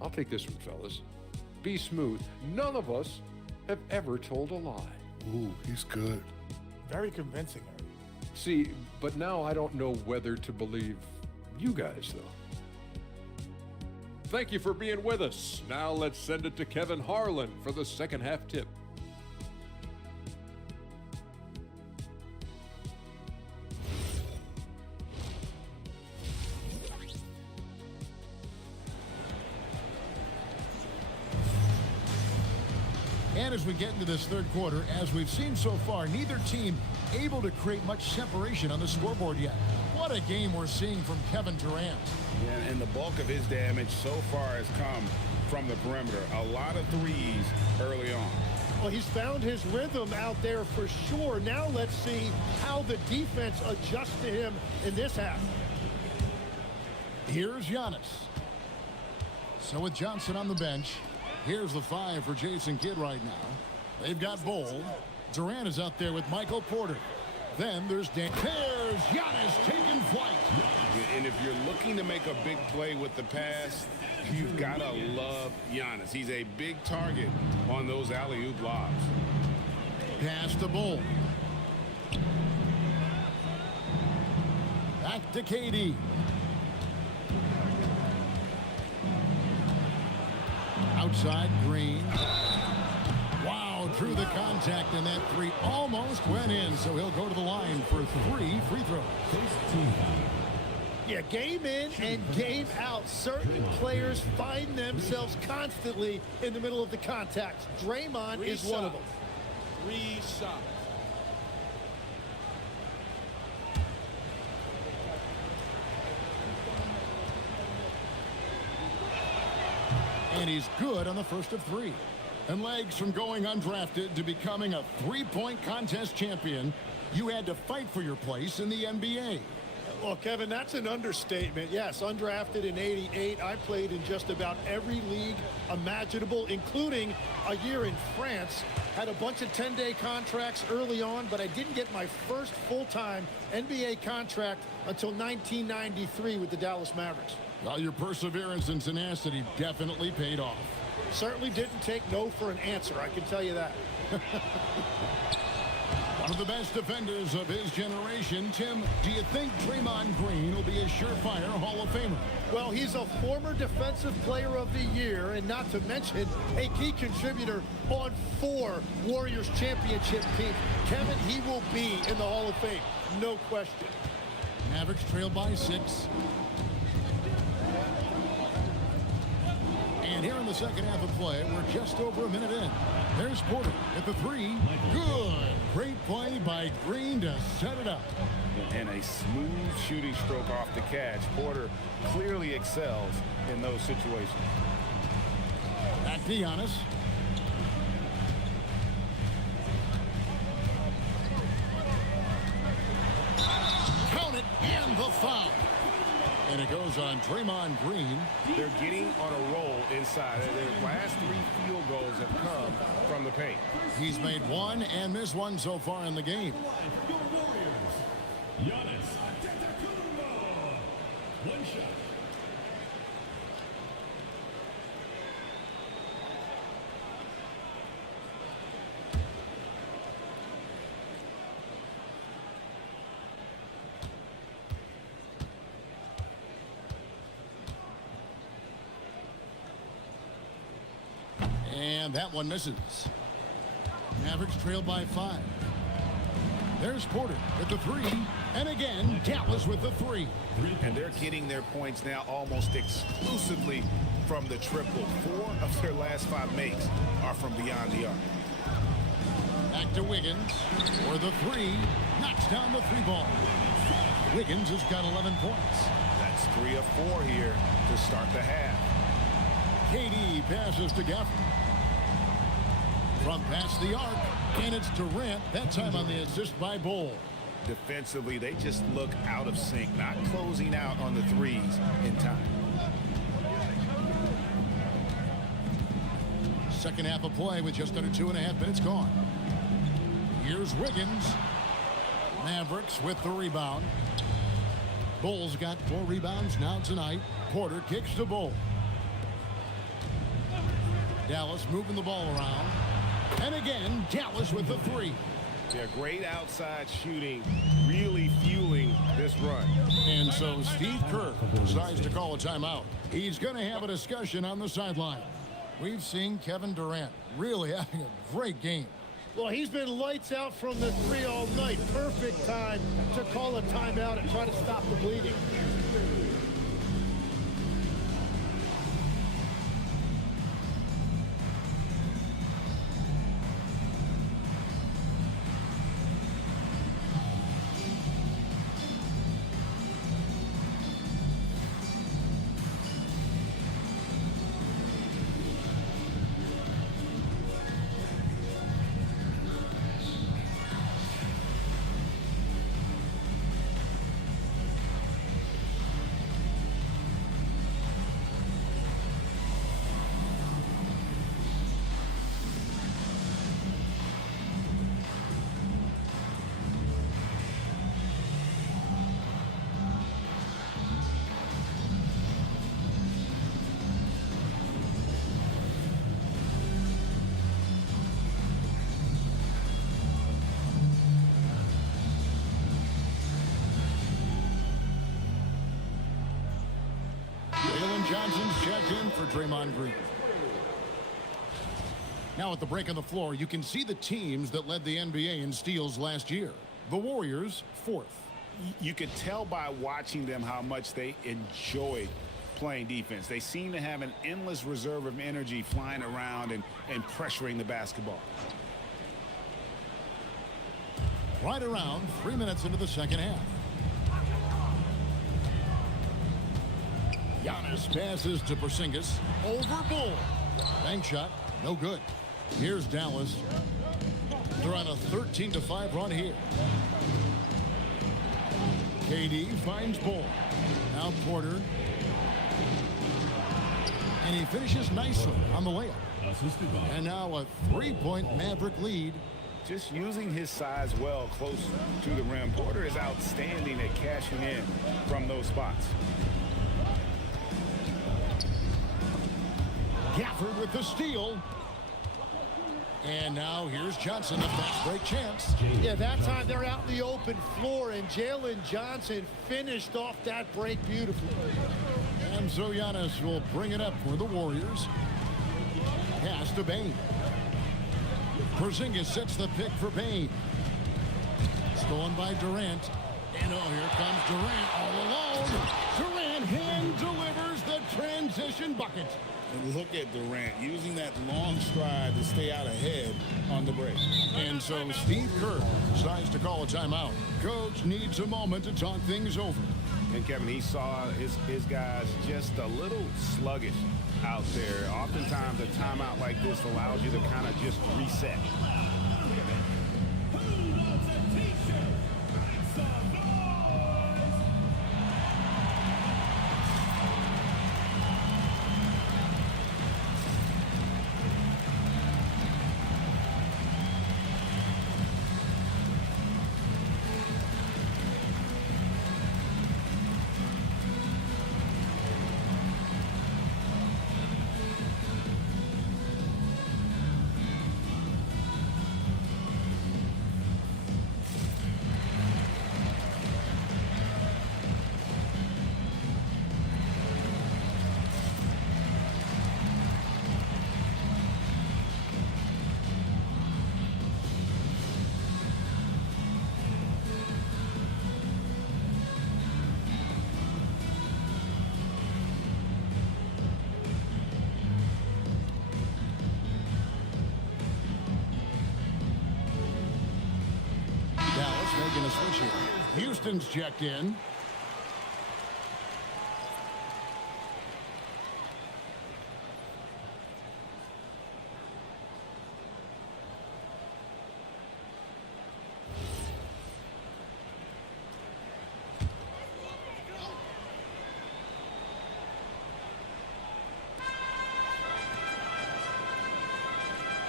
I'll take this one, fellas. Be Smooth. None of us have ever told a lie. Ooh, he's good. Very convincing. See, but now I don't know whether to believe you guys, though. Thank you for being with us. Now let's send it to Kevin Harlan for the second half tip. And as we get into this third quarter, as we've seen so far, neither team able to create much separation on the scoreboard yet. What a game we're seeing from Kevin Durant. Yeah, and the bulk of his damage so far has come from the perimeter. A lot of threes early on. Well, he's found his rhythm out there for sure. Now let's see how the defense adjusts to him in this half. Here's Giannis. So with Johnson on the bench, here's the 5 for Jason Kidd right now. They've got Bol. Durant is out there with Michael Porter. Then there's Dan. There's Giannis taking flight. And if you're looking to make a big play with the pass, you've got to love Giannis. He's a big target on those alley-oop lobs. Pass to Bol. Back to KD. Outside Green. Wow, drew the contact, and that 3 almost went in, so he'll go to the line for 3 free throws. Yeah, game in and game out. Certain players find themselves constantly in the middle of the contact. Draymond is one of them. Reset. And he's good on the first of 3. And legs from going undrafted to becoming a 3-point contest champion, you had to fight for your place in the NBA. Well, Kevin, that's an understatement. Yes, undrafted in '88. I played in just about every league imaginable, including a year in France. Had a bunch of 10-day contracts early on, but I didn't get my first full-time NBA contract until 1993 with the Dallas Mavericks. Well, your perseverance and tenacity definitely paid off. Certainly didn't take no for an answer, I can tell you that. of the best defenders of his generation. Tim, do you think Draymond Green will be a surefire Hall of Famer? Well, he's a former Defensive Player of the Year, and not to mention a key contributor on 4 Warriors championship teams. Kevin, he will be in the Hall of Fame, no question. Mavericks trail by 6. And here in the second half of play, we're just over a minute in. There's Porter at the 3. Good. Great play by Green to set it up. And a smooth shooting stroke off the catch. Porter clearly excels in those situations. Back to Giannis. Count it, and the foul. And it goes on Draymond Green. They're getting on a roll inside. Their last 3 field goals have come from the paint. He's made 1 and missed 1 so far in the game. Your Warriors, Giannis Antetokounmpo. 1 shot. And that one misses. Mavericks trail by 5. There's Porter with the 3. And again, Dallas with the 3. And they're getting their points now almost exclusively from the triple. 4 of their last 5 makes are from beyond the arc. Back to Wiggins for the 3. Knocks down the 3-ball. Wiggins has got 11 points. That's 3 of 4 here to start the half. KD passes to Gafford. From past the arc, and it's Durant, that time on the assist by Bull. Defensively, they just look out of sync, not closing out on the 3s in time. Second half of play with just under 2.5 minutes gone. Here's Wiggins. Mavericks with the rebound. Bulls got 4 rebounds now tonight. Porter kicks the Bull. Dallas moving the ball around. And again, Dallas with the 3. Yeah, great outside shooting, really fueling this run. And so Steve Kerr decides to call a timeout. He's going to have a discussion on the sideline. We've seen Kevin Durant really having a great game. Well, he's been lights out from the 3 all night. Perfect time to call a timeout and try to stop the bleeding. Johnson's checked in for Draymond Green. Now at the break on the floor, you can see the teams that led the NBA in steals last year. The Warriors, 4th. You could tell by watching them how much they enjoyed playing defense. They seem to have an endless reserve of energy flying around and pressuring the basketball. Right around 3 minutes into the second half. Giannis passes to Porzingis. Over Bull. Bank shot. No good. Here's Dallas. They're on a 13-5 run here. KD finds Bull. Now Porter. And he finishes nicely on the layup. And now a 3-point Maverick lead. Just using his size well close to the rim. Porter is outstanding at cashing in from those spots. Gafford with the steal. And now here's Johnson, a fast break chance. Yeah, that time they're out in the open floor, and Jalen Johnson finished off that break beautifully. And so Giannis will bring it up for the Warriors. Pass to Bane. Porzingis sets the pick for Bane. Stolen by Durant. And oh, here comes Durant all alone. Durant hand delivers the transition bucket. And look at Durant using that long stride to stay out ahead on the break. And so Steve Kerr decides to call a timeout. Coach needs a moment to talk things over. And Kevin, he saw his guys just a little sluggish out there. Oftentimes a timeout like this allows you to kind of just reset. Making a switch here. Houston's checked in.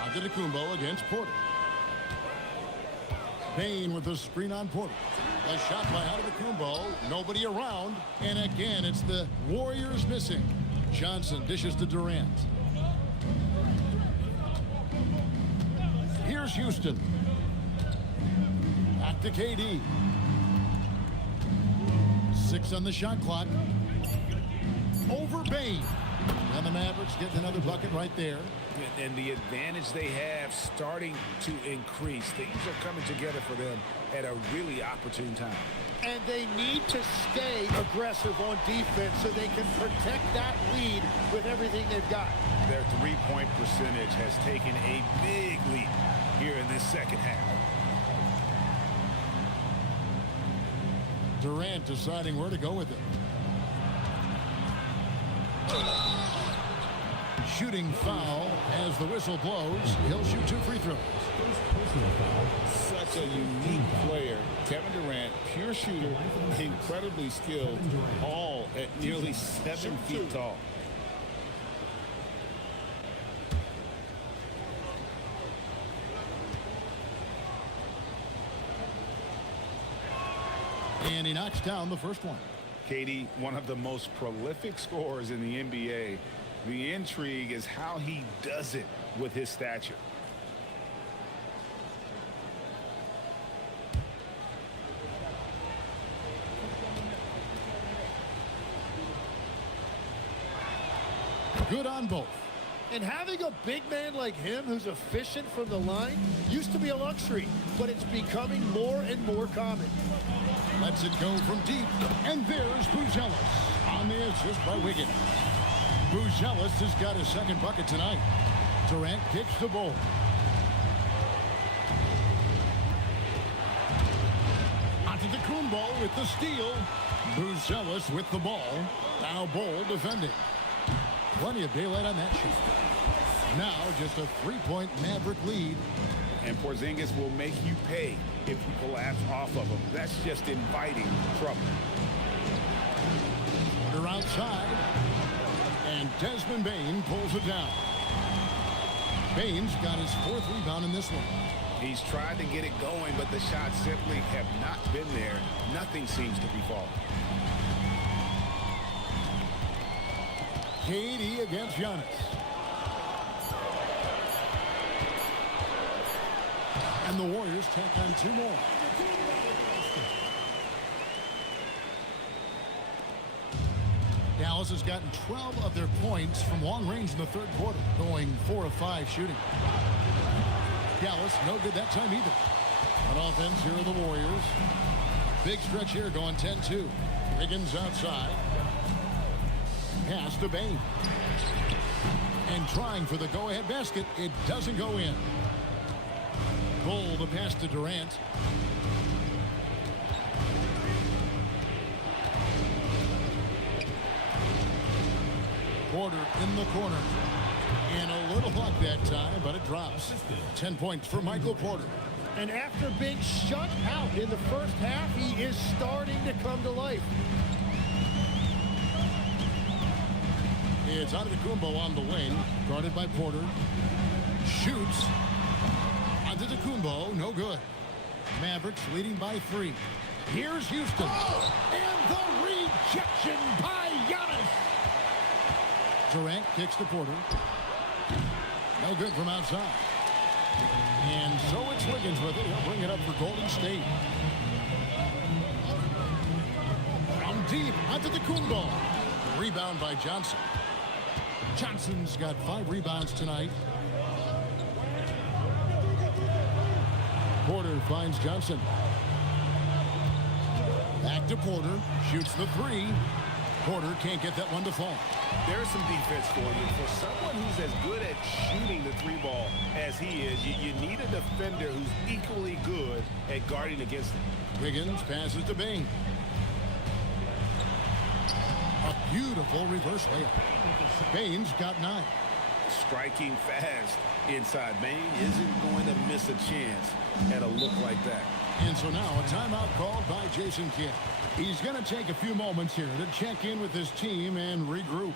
Antetokounmpo against Porter. Bane with the screen on Porter. A shot by Antetokounmpo. Nobody around. And again, it's the Warriors missing. Johnson dishes to Durant. Here's Houston. Back to KD. 6 on the shot clock. Over Bane. And the Mavericks get another bucket right there. And the advantage they have starting to increase. Things are coming together for them at a really opportune time. And they need to stay aggressive on defense so they can protect that lead with everything they've got. Their three-point percentage has taken a big leap here in this second half. Durant deciding where to go with it. Shooting foul as the whistle blows. He'll shoot 2 free throws. Such a unique player. Kevin Durant, pure shooter, incredibly skilled, all at nearly 7 feet tall. And he knocks down the first one. KD, one of the most prolific scorers in the NBA. The intrigue is how he does it with his stature. Good on both. And having a big man like him who's efficient from the line used to be a luxury, but it's becoming more and more common. Lets it go from deep. And there's Buzelis on the assist by Wiggins. Buzelis has got his second bucket tonight. Durant kicks the ball. Antetokounmpo with the steal. Buzelis with the ball. Now Bol defending. Plenty of daylight on that shot. Now just a 3-point Maverick lead. And Porzingis will make you pay if you collapse off of him. That's just inviting trouble. Porter outside. And Desmond Bane pulls it down. Bane's got his 4th rebound in this one. He's tried to get it going, but the shots simply have not been there. Nothing seems to be falling. KD against Giannis. And the Warriors tack on 2 more. Dallas has gotten 12 of their points from long range in the 3rd quarter, going 4 of 5 shooting. Dallas, no good that time either. On offense, here are the Warriors. Big stretch here going 10-2. Wiggins outside. Pass to Bain. And trying for the go-ahead basket. It doesn't go in. Goal the pass to Durant. Porter in the corner. And a little luck that time, but it drops. 10 points for Michael Porter. And after being shut out in the first half, he is starting to come to life. It's Antetokounmpo on the wing, guarded by Porter. Shoots. Antetokounmpo, no good. Mavericks leading by 3. Here's Houston. And the rejection by Giannis. Durant kicks to Porter. No good from outside. And so it's Wiggins with it. He'll bring it up for Golden State. From deep, Antetokounmpo. Rebound by Johnson. Johnson's got 5 rebounds tonight. Porter finds Johnson. Back to Porter. Shoots the 3. Porter can't get that one to fall. There's some defense for you. For someone who's as good at shooting the 3 ball as he is, you need a defender who's equally good at guarding against him. Wiggins passes to Bain. A beautiful reverse layup. Bain's got 9. Striking fast inside. Bain isn't going to miss a chance at a look like that. And so now a timeout called by Jason Kidd. He's going to take a few moments here to check in with his team and regroup.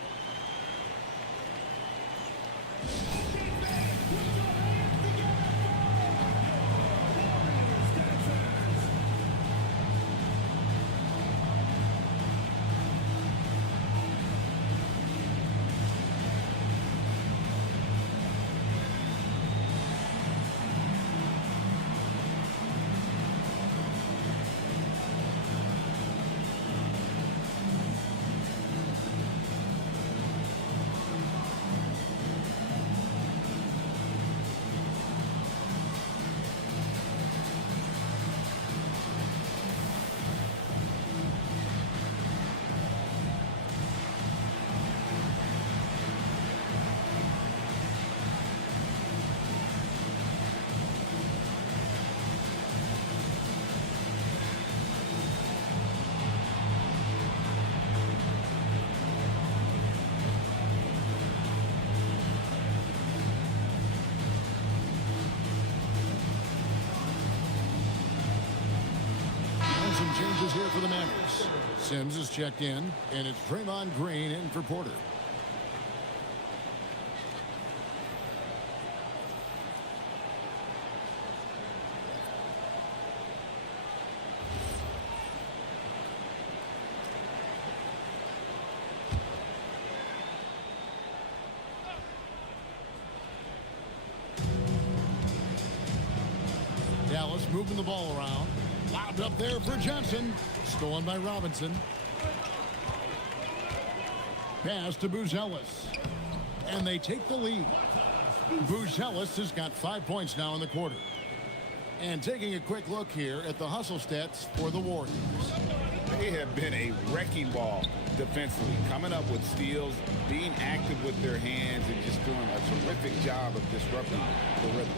Some changes here for the Mavericks. Sims is checked in, and it's Draymond Green in for Porter. Dallas moving the ball around. Lobbed up there for Johnson. Stolen by Robinson. Pass to Buzelis. And they take the lead. Buzelis has got 5 points now in the quarter. And taking a quick look here at the hustle stats for the Warriors. They have been a wrecking ball defensively, coming up with steals, being active with their hands, and just doing a terrific job of disrupting the rhythm.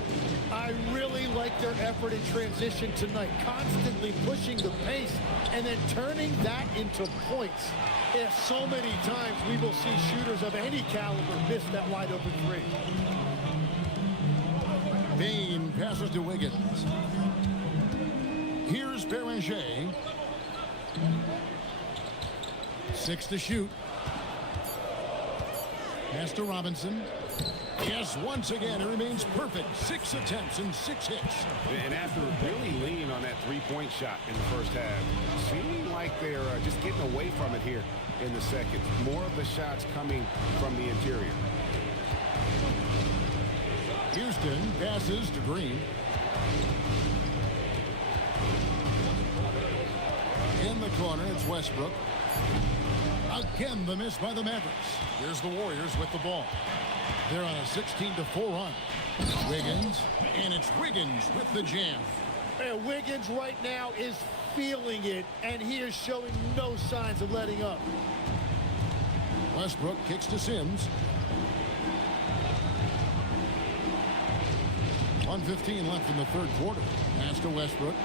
I really like their effort in transition tonight, constantly pushing the pace and then turning that into points. Yes, so many times we will see shooters of any caliber miss that wide open 3. Bain passes to Wiggins. Here's Beranger. 6 to shoot. Pass to Robinson. Yes, once again, it remains perfect. 6 attempts and 6 hits. And after really leaning on that 3-point shot in the first half, seeming like they're just getting away from it here in the second. More of the shots coming from the interior. Houston passes to Green. In the corner, it's Westbrook. Again, the miss by the Mavericks. Here's the Warriors with the ball. They're on a 16-4 run. Wiggins, and it's Wiggins with the jam. And Wiggins right now is feeling it, and he is showing no signs of letting up. Westbrook kicks to Sims. 1:15 left in the third quarter. Pass to Westbrook.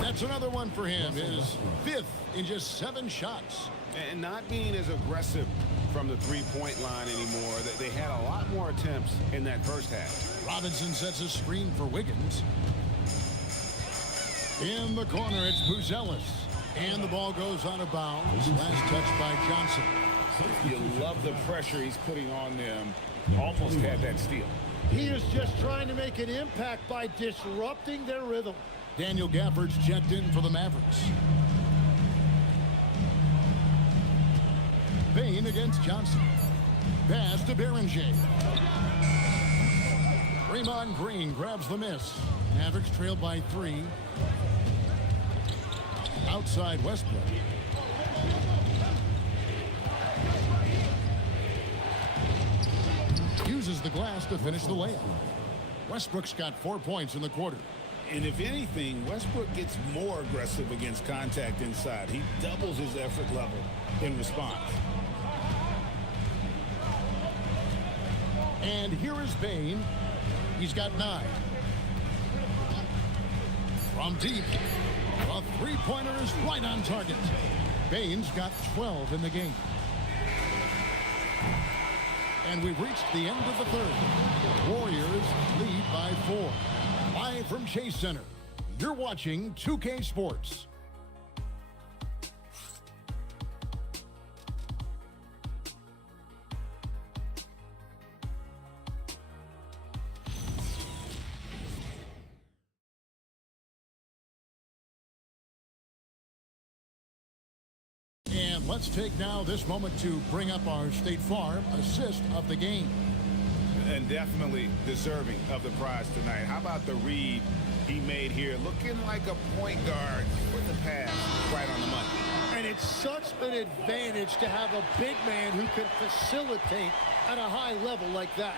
That's another one for him. His fifth in just 7 shots. And not being as aggressive from the three-point line anymore. They had a lot more attempts in that first half. Robinson sets a screen for Wiggins. In the corner, it's Buzelis. And the ball goes out of bounds. Last touch by Johnson. You love the pressure he's putting on them. Almost had that steal. He is just trying to make an impact by disrupting their rhythm. Daniel Gafford's checked in for the Mavericks. Bain against Johnson. Pass to Berenger. Draymond Green grabs the miss. Mavericks trailed by 3. Outside Westbrook. Uses the glass to finish the layup. Westbrook's got 4 points in the quarter. And if anything, Westbrook gets more aggressive against contact inside. He doubles his effort level in response. And here is Bain. He's got 9. From deep, a three-pointer is right on target. Bain's got 12 in the game. And we've reached the end of the third. Warriors lead by 4. Live from Chase Center, you're watching 2K Sports. And let's take now this moment to bring up our State Farm assist of the game. And definitely deserving of the prize tonight. How about the read he made here? Looking like a point guard with the pass right on the money. And it's such an advantage to have a big man who can facilitate at a high level like that.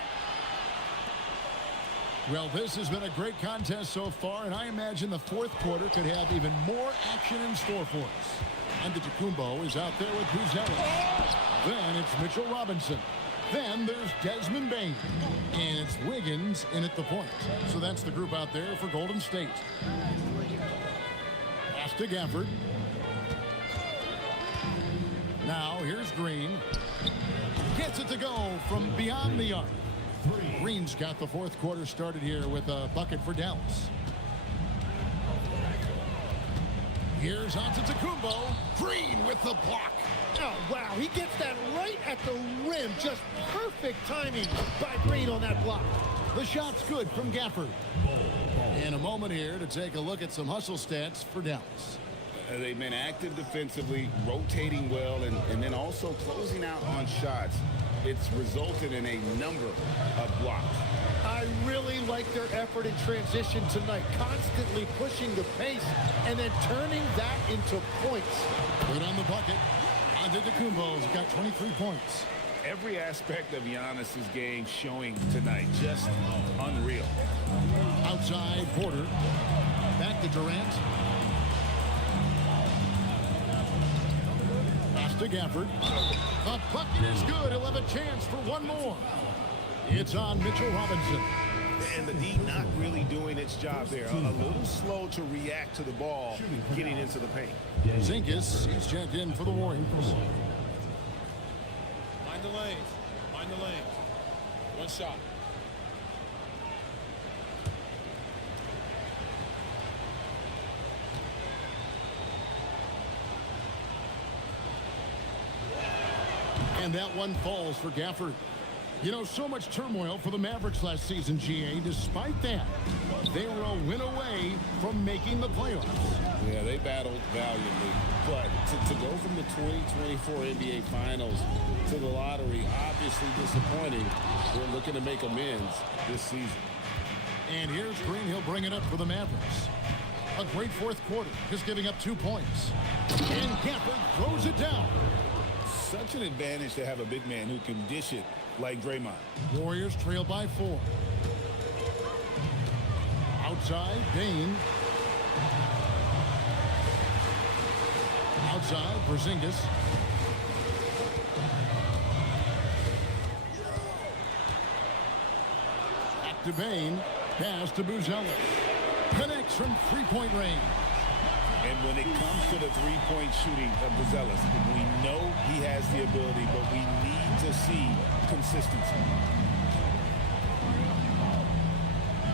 Well, this has been a great contest so far, and I imagine the fourth quarter could have even more action in store for us. Antetokounmpo is out there with Buzelis. Then it's Mitchell Robinson. Then there's Desmond Bain. And it's Wiggins in at the point. So that's the group out there for Golden State. Pass to Gafford. Now here's Green. Gets it to go from beyond the arc. Green's got the fourth quarter started here with a bucket for Dallas. Here's Antetokounmpo. Green with the block. Oh, wow. He gets that right at the rim. Just perfect timing by Green on that block. The shot's good from Gafford. And a moment here to take a look at some hustle stats for Dallas. They've been active defensively, rotating well, and then also closing out on shots. It's resulted in a number of blocks. I really like their effort in transition tonight, constantly pushing the pace and then turning that into points. Good on the bucket. Antetokounmpo's got 23 points. Every aspect of Giannis's game showing tonight, just unreal. Outside Porter. Back to Durant. Pass to Gafford. The bucket is good. He'll have a chance for one more. It's on Mitchell Robinson. And the D not really doing its job there. A little slow to react to the ball getting into the paint. Zinkis, he's checked in for the Warriors. Mind the lanes. Mind the lanes. One shot. And that one falls for Gafford. You know, so much turmoil for the Mavericks last season, GA. Despite that, they were a win away from making the playoffs. Yeah, they battled valiantly. But to go from the 2024 NBA Finals to the lottery, obviously disappointing. They're looking to make amends this season. And here's Green. He'll bring it up for the Mavericks. A great fourth quarter, just giving up 2 points. And Gafford throws it down. Such an advantage to have a big man who can dish it like Draymond. Warriors trail by 4. Outside, Bane. Outside, Porzingis. Back to Bane. Pass to Buzelis. Connects from three-point range. And when it comes to the three-point shooting of Buzelis, we know he has the ability, but we need to see consistency.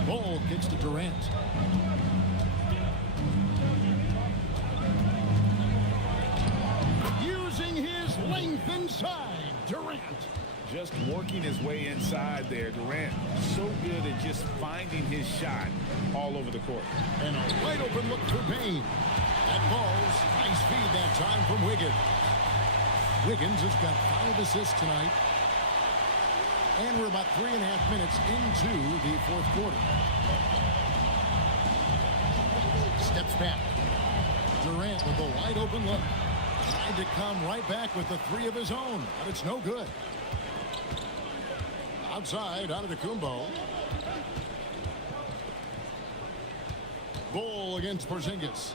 Ball kicks to Durant. Using his length inside, Durant. Just working his way inside there. Durant so good at just finding his shot all over the court. And a wide open look for Bane. That ball's nice feed that time from Wiggins. Wiggins has got 5 assists tonight. And we're about 3.5 minutes into the fourth quarter. Steps back. Durant with a wide open look. Tried to come right back with the 3 of his own, but it's no good. Outside, out of the Kumbo. Goal against Porzingis.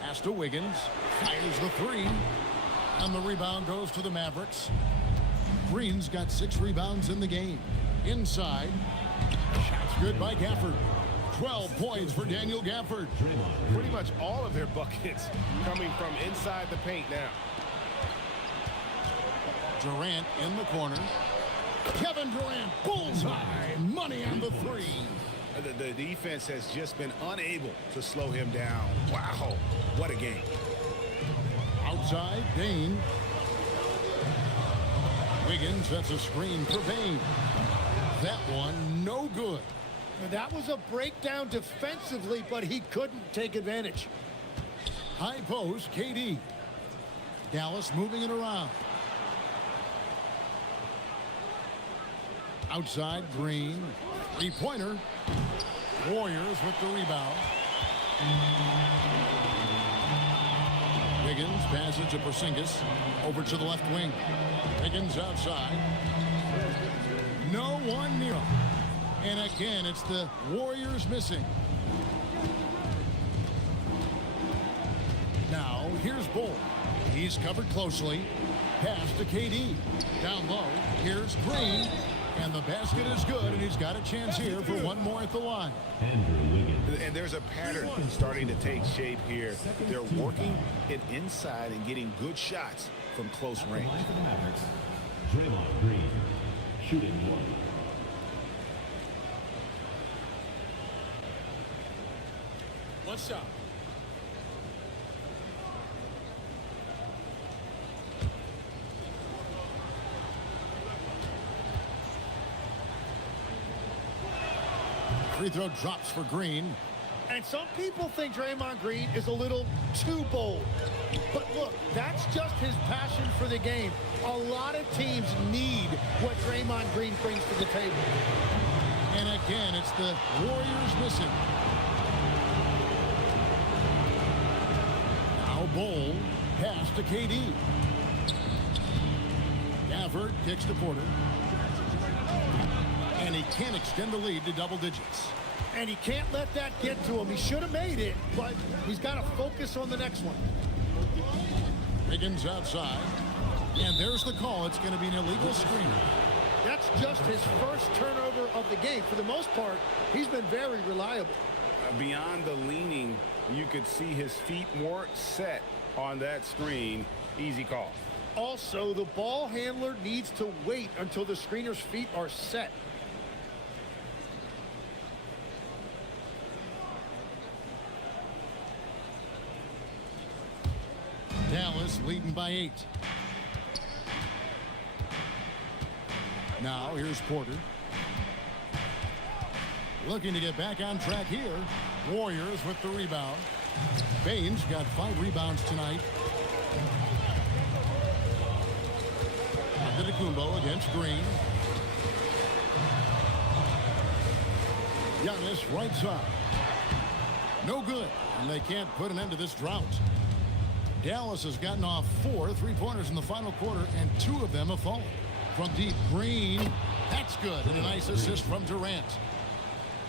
Pass to Wiggins. Fires the 3. And the rebound goes to the Mavericks. Green's got 6 rebounds in the game. Inside. Shots good by Gafford. 12 points for Daniel Gafford. Pretty much all of their buckets coming from inside the paint now. Durant in the corner. Kevin Durant, bullseye, money on the 3. The defense has just been unable to slow him down. Wow, what a game. Outside, Bane. Wiggins, that's a screen for Bane. That one, no good. That was a breakdown defensively, but he couldn't take advantage. High post, KD. Dallas moving it around. Outside, Green. 3-pointer. Warriors with the rebound. Wiggins passes to Porzingis. Over to the left wing. Wiggins outside. No one near him. And again, it's the Warriors missing. Now, here's Bull. He's covered closely. Pass to KD. Down low. Here's Green. And the basket is good, and he's got a chance here for one more at the line. And there's a pattern starting to take shape here. They're working it inside and getting good shots from close range. Draymond Green, shooting 1. One shot. Free throw drops for Green. And some people think Draymond Green is a little too bold. But look, that's just his passion for the game. A lot of teams need what Draymond Green brings to the table. And again, it's the Warriors missing. Now Bull, pass to KD. Gafford kicks to Porter. And he can't extend the lead to double digits. And he can't let that get to him. He should have made it, but he's got to focus on the next one. Wiggins outside. And there's the call. It's going to be an illegal screen. That's just his first turnover of the game. For the most part, he's been very reliable. Beyond the leaning, you could see his feet weren't set on that screen. Easy call. Also, the ball handler needs to wait until the screener's feet are set. Dallas leading by 8. Now here's Porter. Looking to get back on track here. Warriors with the rebound. Bane's got 5 rebounds tonight. Antetokounmpo against Green. Giannis right side. No good, and they can't put an end to this drought. Dallas has gotten off 4 3-pointers in the final quarter, and 2 of them have fallen. From deep, Green. That's good, and a nice assist from Durant.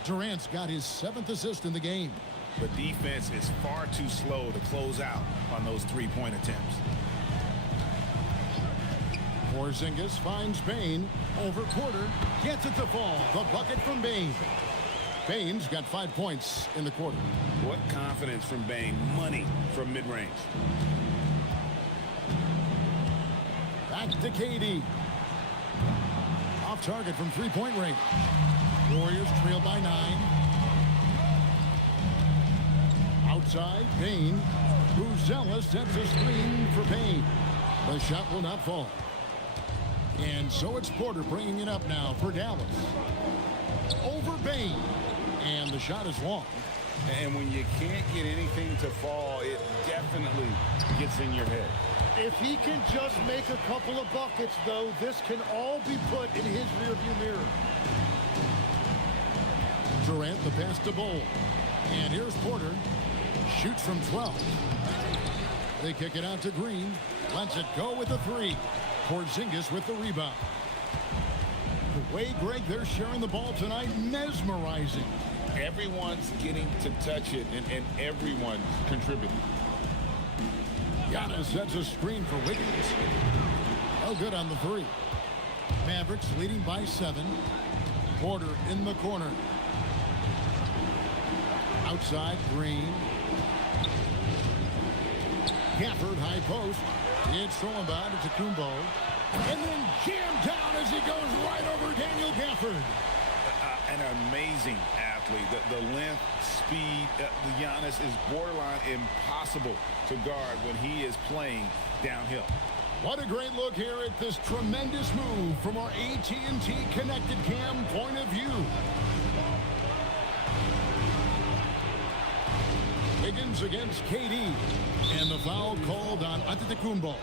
Durant's got his 7th assist in the game. The defense is far too slow to close out on those 3-point attempts. Porzingis finds Bane over Porter. Gets it to fall. The bucket from Bane. Bane's got 5 points in the quarter. What confidence from Bane. Money from mid-range. Back to KD. Off target from 3-point range. Warriors trail by 9. Outside, Bane. Buzella sets a screen for Bane. The shot will not fall. And so it's Porter bringing it up now for Dallas. Over Bane. And the shot is long. And when you can't get anything to fall, it definitely gets in your head. If he can just make a couple of buckets, though, this can all be put in his rearview mirror. Durant the pass to Bowl. And here's Porter. Shoots from 12. They kick it out to Green. Lets it go with the 3. Porzingis with the rebound. The way, Greg, they're sharing the ball tonight, mesmerizing. Everyone's getting to touch it, and everyone's contributing. Giannis sets a screen for Wiggins. Oh, good on the 3. Mavericks leading by 7. Porter in the corner. Outside, Green. Gafford, high post. It's thrown by to Kumbo. And then jammed down as he goes right over Daniel Gafford. An amazing athlete. The length, speed, Giannis is borderline impossible to guard when he is playing downhill. What a great look here at this tremendous move from our AT&T Connected Cam point of view. Wiggins against KD. And the foul called on Antetokounmpo.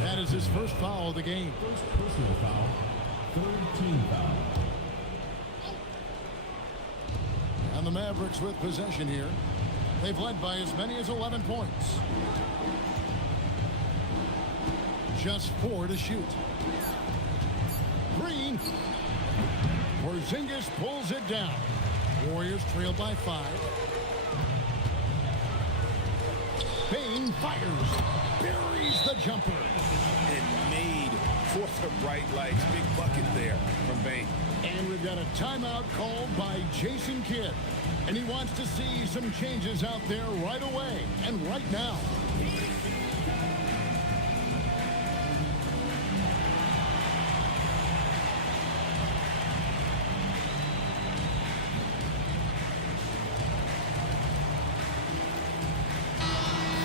That is his first foul of the game. First personal foul, 3rd team foul. And the Mavericks with possession here. They've led by as many as 11 points. Just 4 to shoot. Green. Porzingis pulls it down. Warriors trail by 5. Bane fires. Buries the jumper. And made for the bright lights. Big bucket there from Bane. And we've got a timeout called by Jason Kidd. And he wants to see some changes out there right away and right now.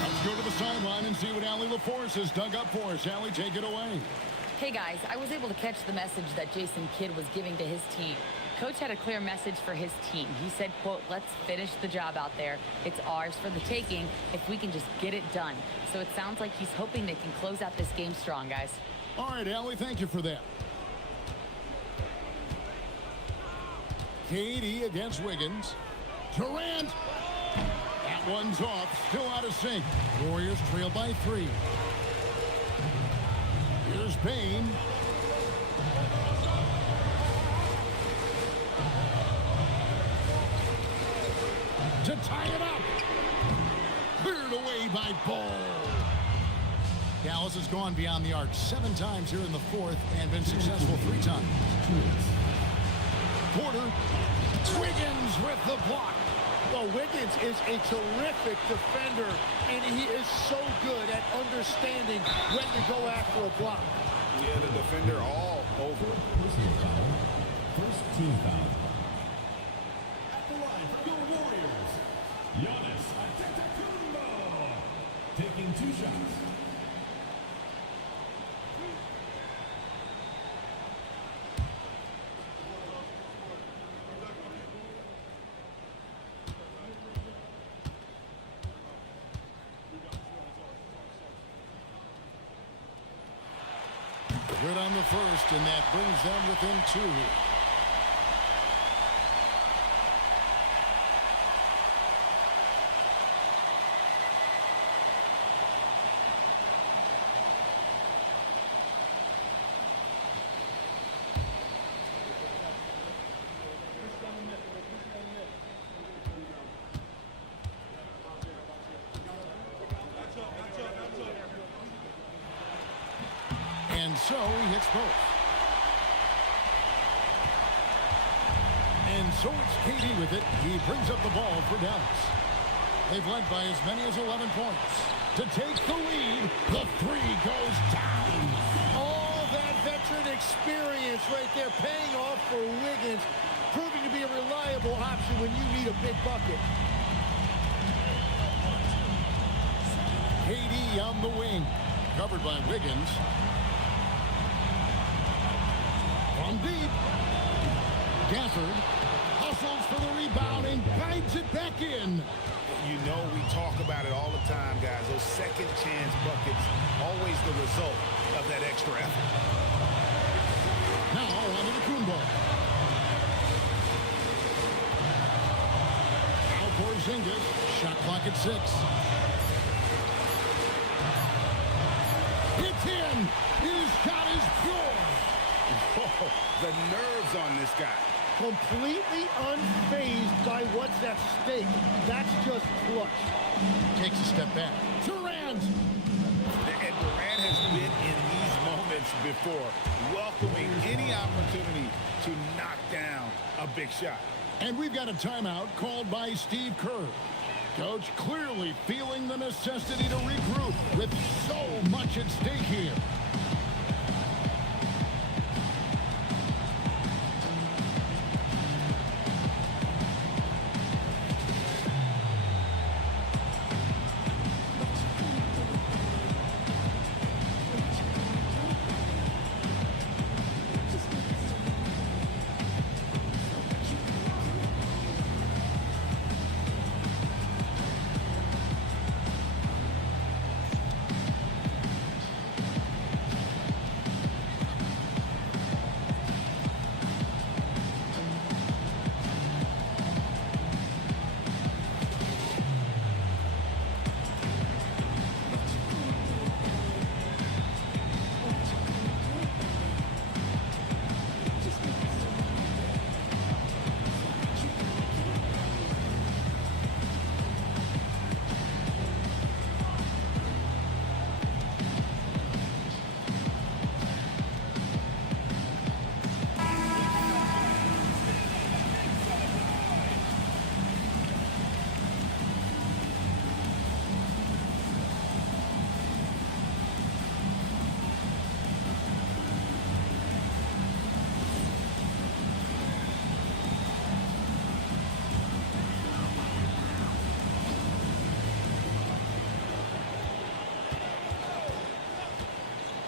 Let's go to the sideline and see what Allie LaForce has dug up for us. Allie, take it away. Hey guys, I was able to catch the message that Jason Kidd was giving to his team. Coach had a clear message for his team. He said, quote, let's finish the job out there. It's ours for the taking if we can just get it done. So it sounds like he's hoping they can close out this game strong, guys. All right, Allie, thank you for that. KD against Wiggins. Durant. That one's off. Still out of sync. Warriors trail by 3. Here's Bane. To tie it up. Cleared away by Ball. Dallas has gone beyond the arc 7 times here in the 4th and been successful 3 times. Porter. Wiggins with the block. Well, Wiggins is a terrific defender, and he is so good at understanding when to go after a block. Yeah, the defender all over. Personal foul, 1st team foul. At the line for your Warriors, Giannis Antetokounmpo, taking 2 shots. Good on the first, and that brings them within 2 here. And so he hits both. And so it's KD with it. He brings up the ball for Dallas. They've led by as many as 11 points. To take the lead, the three goes down. All that veteran experience right there paying off for Wiggins, proving to be a reliable option when you need a big bucket. KD on the wing, covered by Wiggins. From deep, Gafford hustles for the rebound and guides it back in. You know, we talk about it all the time, guys. Those second chance buckets, always the result of that extra effort. Now on to the Kumbo. Now Porzingis, shot clock at 6. It's in. His shot is pure. Oh, the nerves on this guy. Completely unfazed by what's at stake. That's just clutch. Takes a step back. Durant. And Durant has been in these moments before, welcoming any opportunity to knock down a big shot. And we've got a timeout called by Steve Kerr. Coach clearly feeling the necessity to regroup with so much at stake here.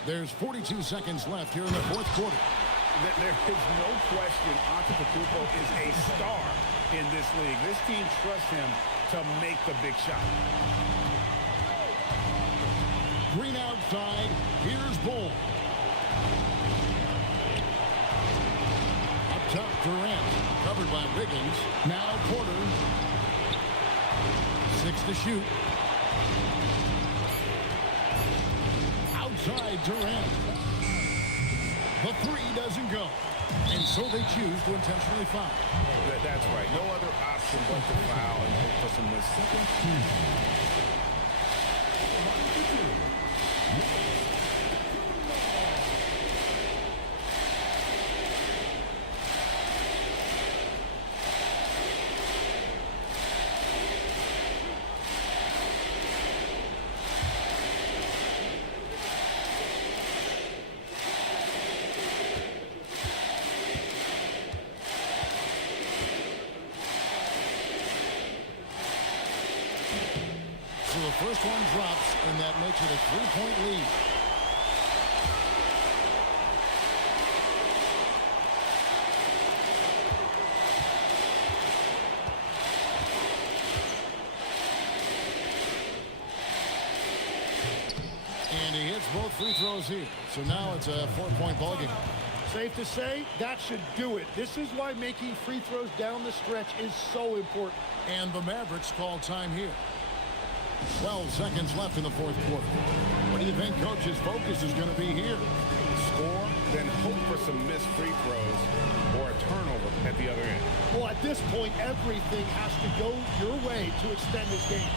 There's 42 seconds left here in the fourth quarter. There is no question Antetokounmpo is a star in this league. This team trusts him to make the big shot. Green outside. Here's Bull. Up top, Durant. Covered by Wiggins. Now Porter. 6 to shoot. Outside Durant. The three doesn't go. And so they choose to intentionally foul. That's right. No other option but to foul and hope for some mistakes. So the first one drops, and that makes it a 3-point lead. And he hits both free throws here. So now it's a 4-point ballgame. Safe to say, that should do it. This is why making free throws down the stretch is so important. And the Mavericks call time here. 12 seconds left in the fourth quarter. What do you think Coach's focus is going to be here? Score, then hope for some missed free throws or a turnover at the other end. Well, at this point, everything has to go your way to extend this game.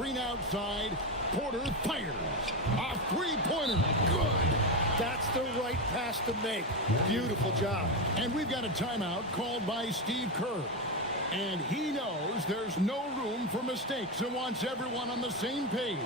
Screen outside. Porter fires. A three-pointer. Good. That's the right pass to make. Beautiful job. And we've got a timeout called by Steve Kerr. And he knows there's no room for mistakes and wants everyone on the same page.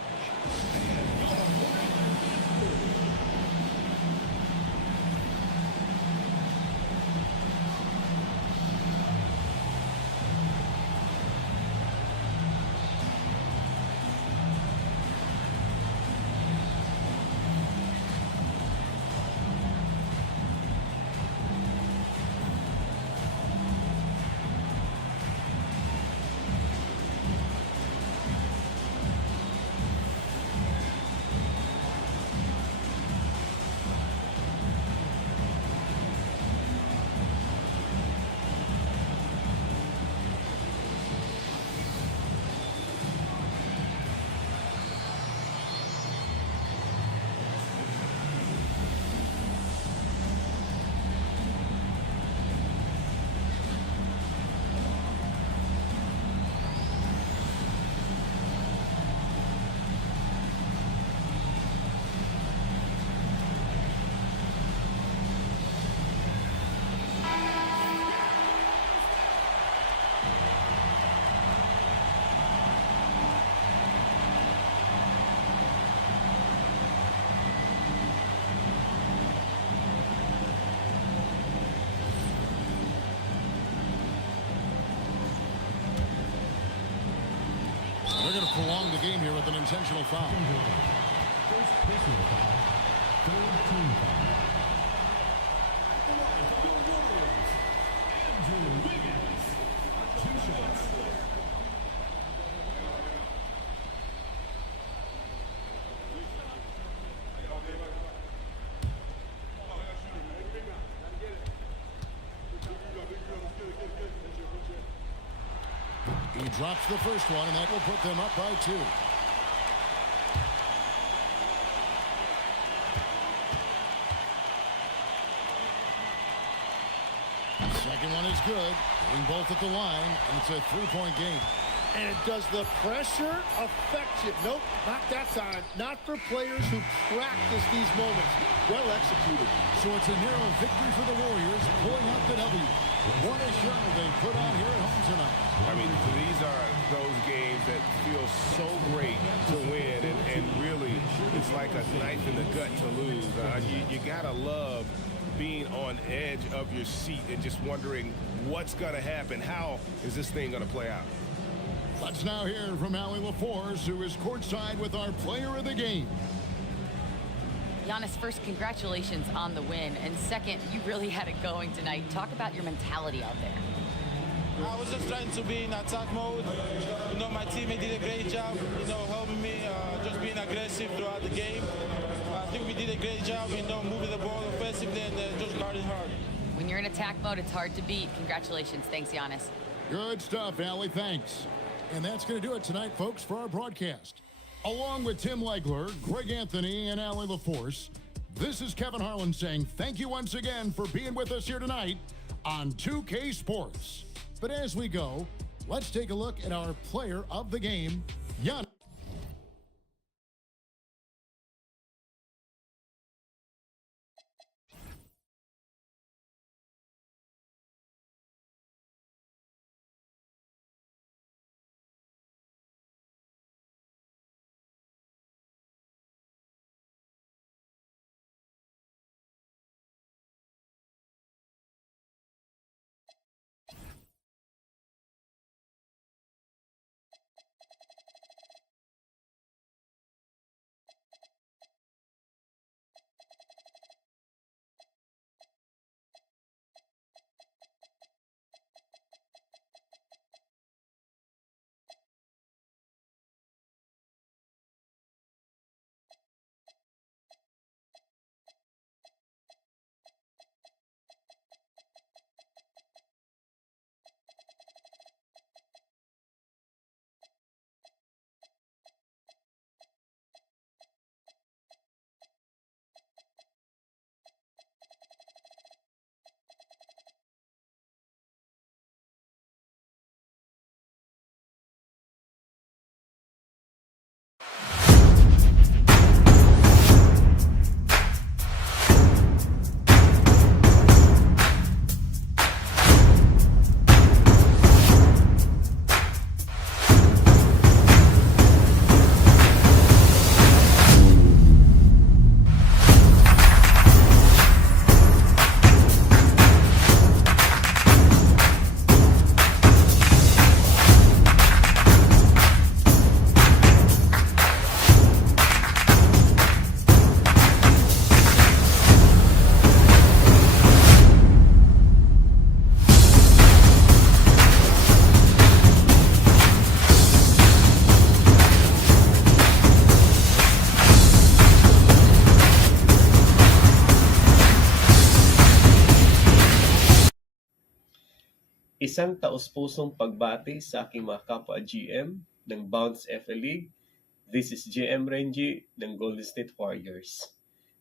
They're going to prolong the game here with an intentional foul. First personal foul. Third team foul. At the line for your Warriors, Andrew Wiggins. 2 shots. He drops the first one, and that will put them up by 2. Second one is good. Getting both at the line, and it's a 3-point game. And does the pressure affect you? Nope, not that time. Not for players who practice these moments. Well executed. So it's a narrow victory for the Warriors, pulling out the W. What a show they put on here at home tonight. I mean, these are those games that feel so great to win, and really, it's like a knife in the gut to lose. You gotta love being on edge of your seat and just wondering what's gonna happen. How is this thing gonna play out? Let's now hear from Allie LaForce, who is courtside with our player of the game. Giannis, first, congratulations on the win. And second, you really had it going tonight. Talk about your mentality out there. I was just trying to be in attack mode. You know, my teammate did a great job, helping me, just being aggressive throughout the game. I think we did a great job, moving the ball offensively and just guarding hard. When you're in attack mode, it's hard to beat. Congratulations. Thanks, Giannis. Good stuff, Allie. Thanks. And that's going to do it tonight, folks, for our broadcast. Along with Tim Legler, Greg Anthony, and Allie LaForce, this is Kevin Harlan saying thank you once again for being with us here tonight on 2K Sports. But as we go, let's take a look at our player of the game, Giannis. Isang taus-pusong pagbati sa aking mga kapwa GM ng Bounce FA League. This is GM Renji ng Golden State Warriors.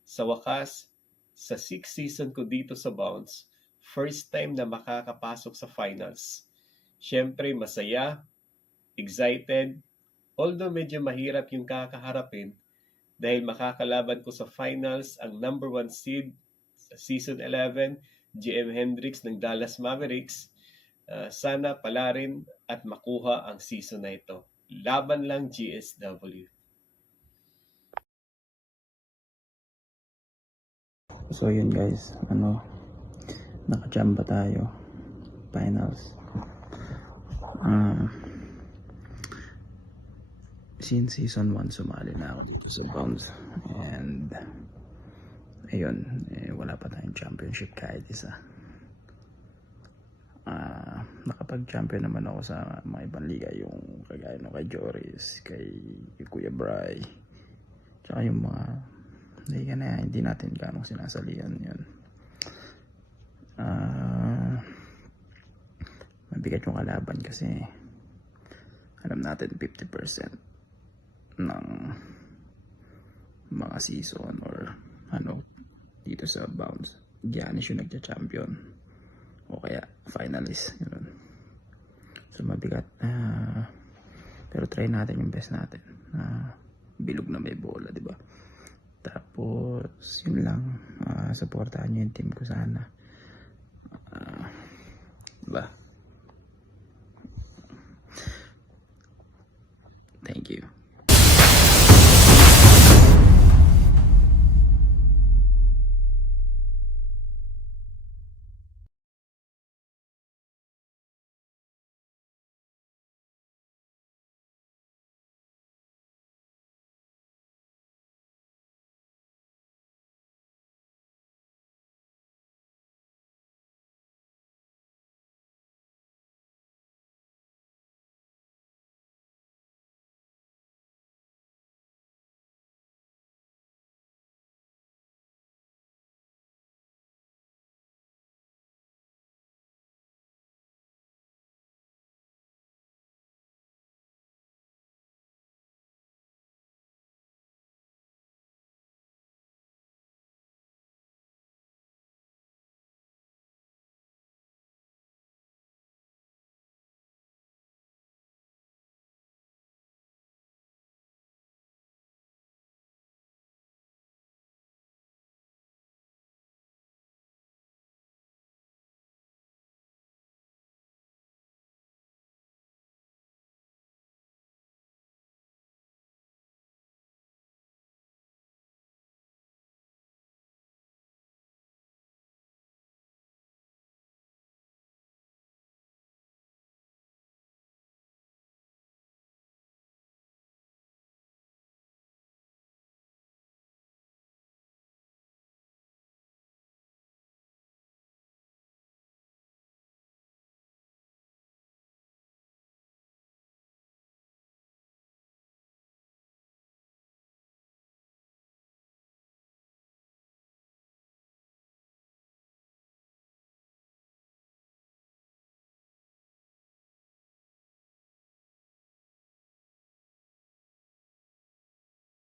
Sa wakas, sa 6th season ko dito sa Bounce, first time na makakapasok sa finals. Siyempre masaya, excited, although medyo mahirap yung kakaharapin dahil makakalaban ko sa finals ang number 1 seed sa season 11, GM Hendricks ng Dallas Mavericks. Sana pala rin at makuha ang season na ito. Laban lang GSW. So yun guys, nakachamba tayo. Finals. Since season 1 sumali na ako dito sa Bounce. And ayun, wala pa tayong championship kahit isa. Nakapag-champion naman ako sa mga ibang liga, yung kagaya no kay Joris, kay Kuya Bry, tsaka yung mga liga na hindi natin ganong sinasalihan yun. Mabigat yung kalaban kasi alam natin 50% ng mga season or dito sa Bounce Giannis yung nagcha-champion o kaya finalist, yun. So mabigat, pero try natin yung best natin. Bilog na may bola, di ba? Tapos yun lang, supportahan niyo yung team ko sana.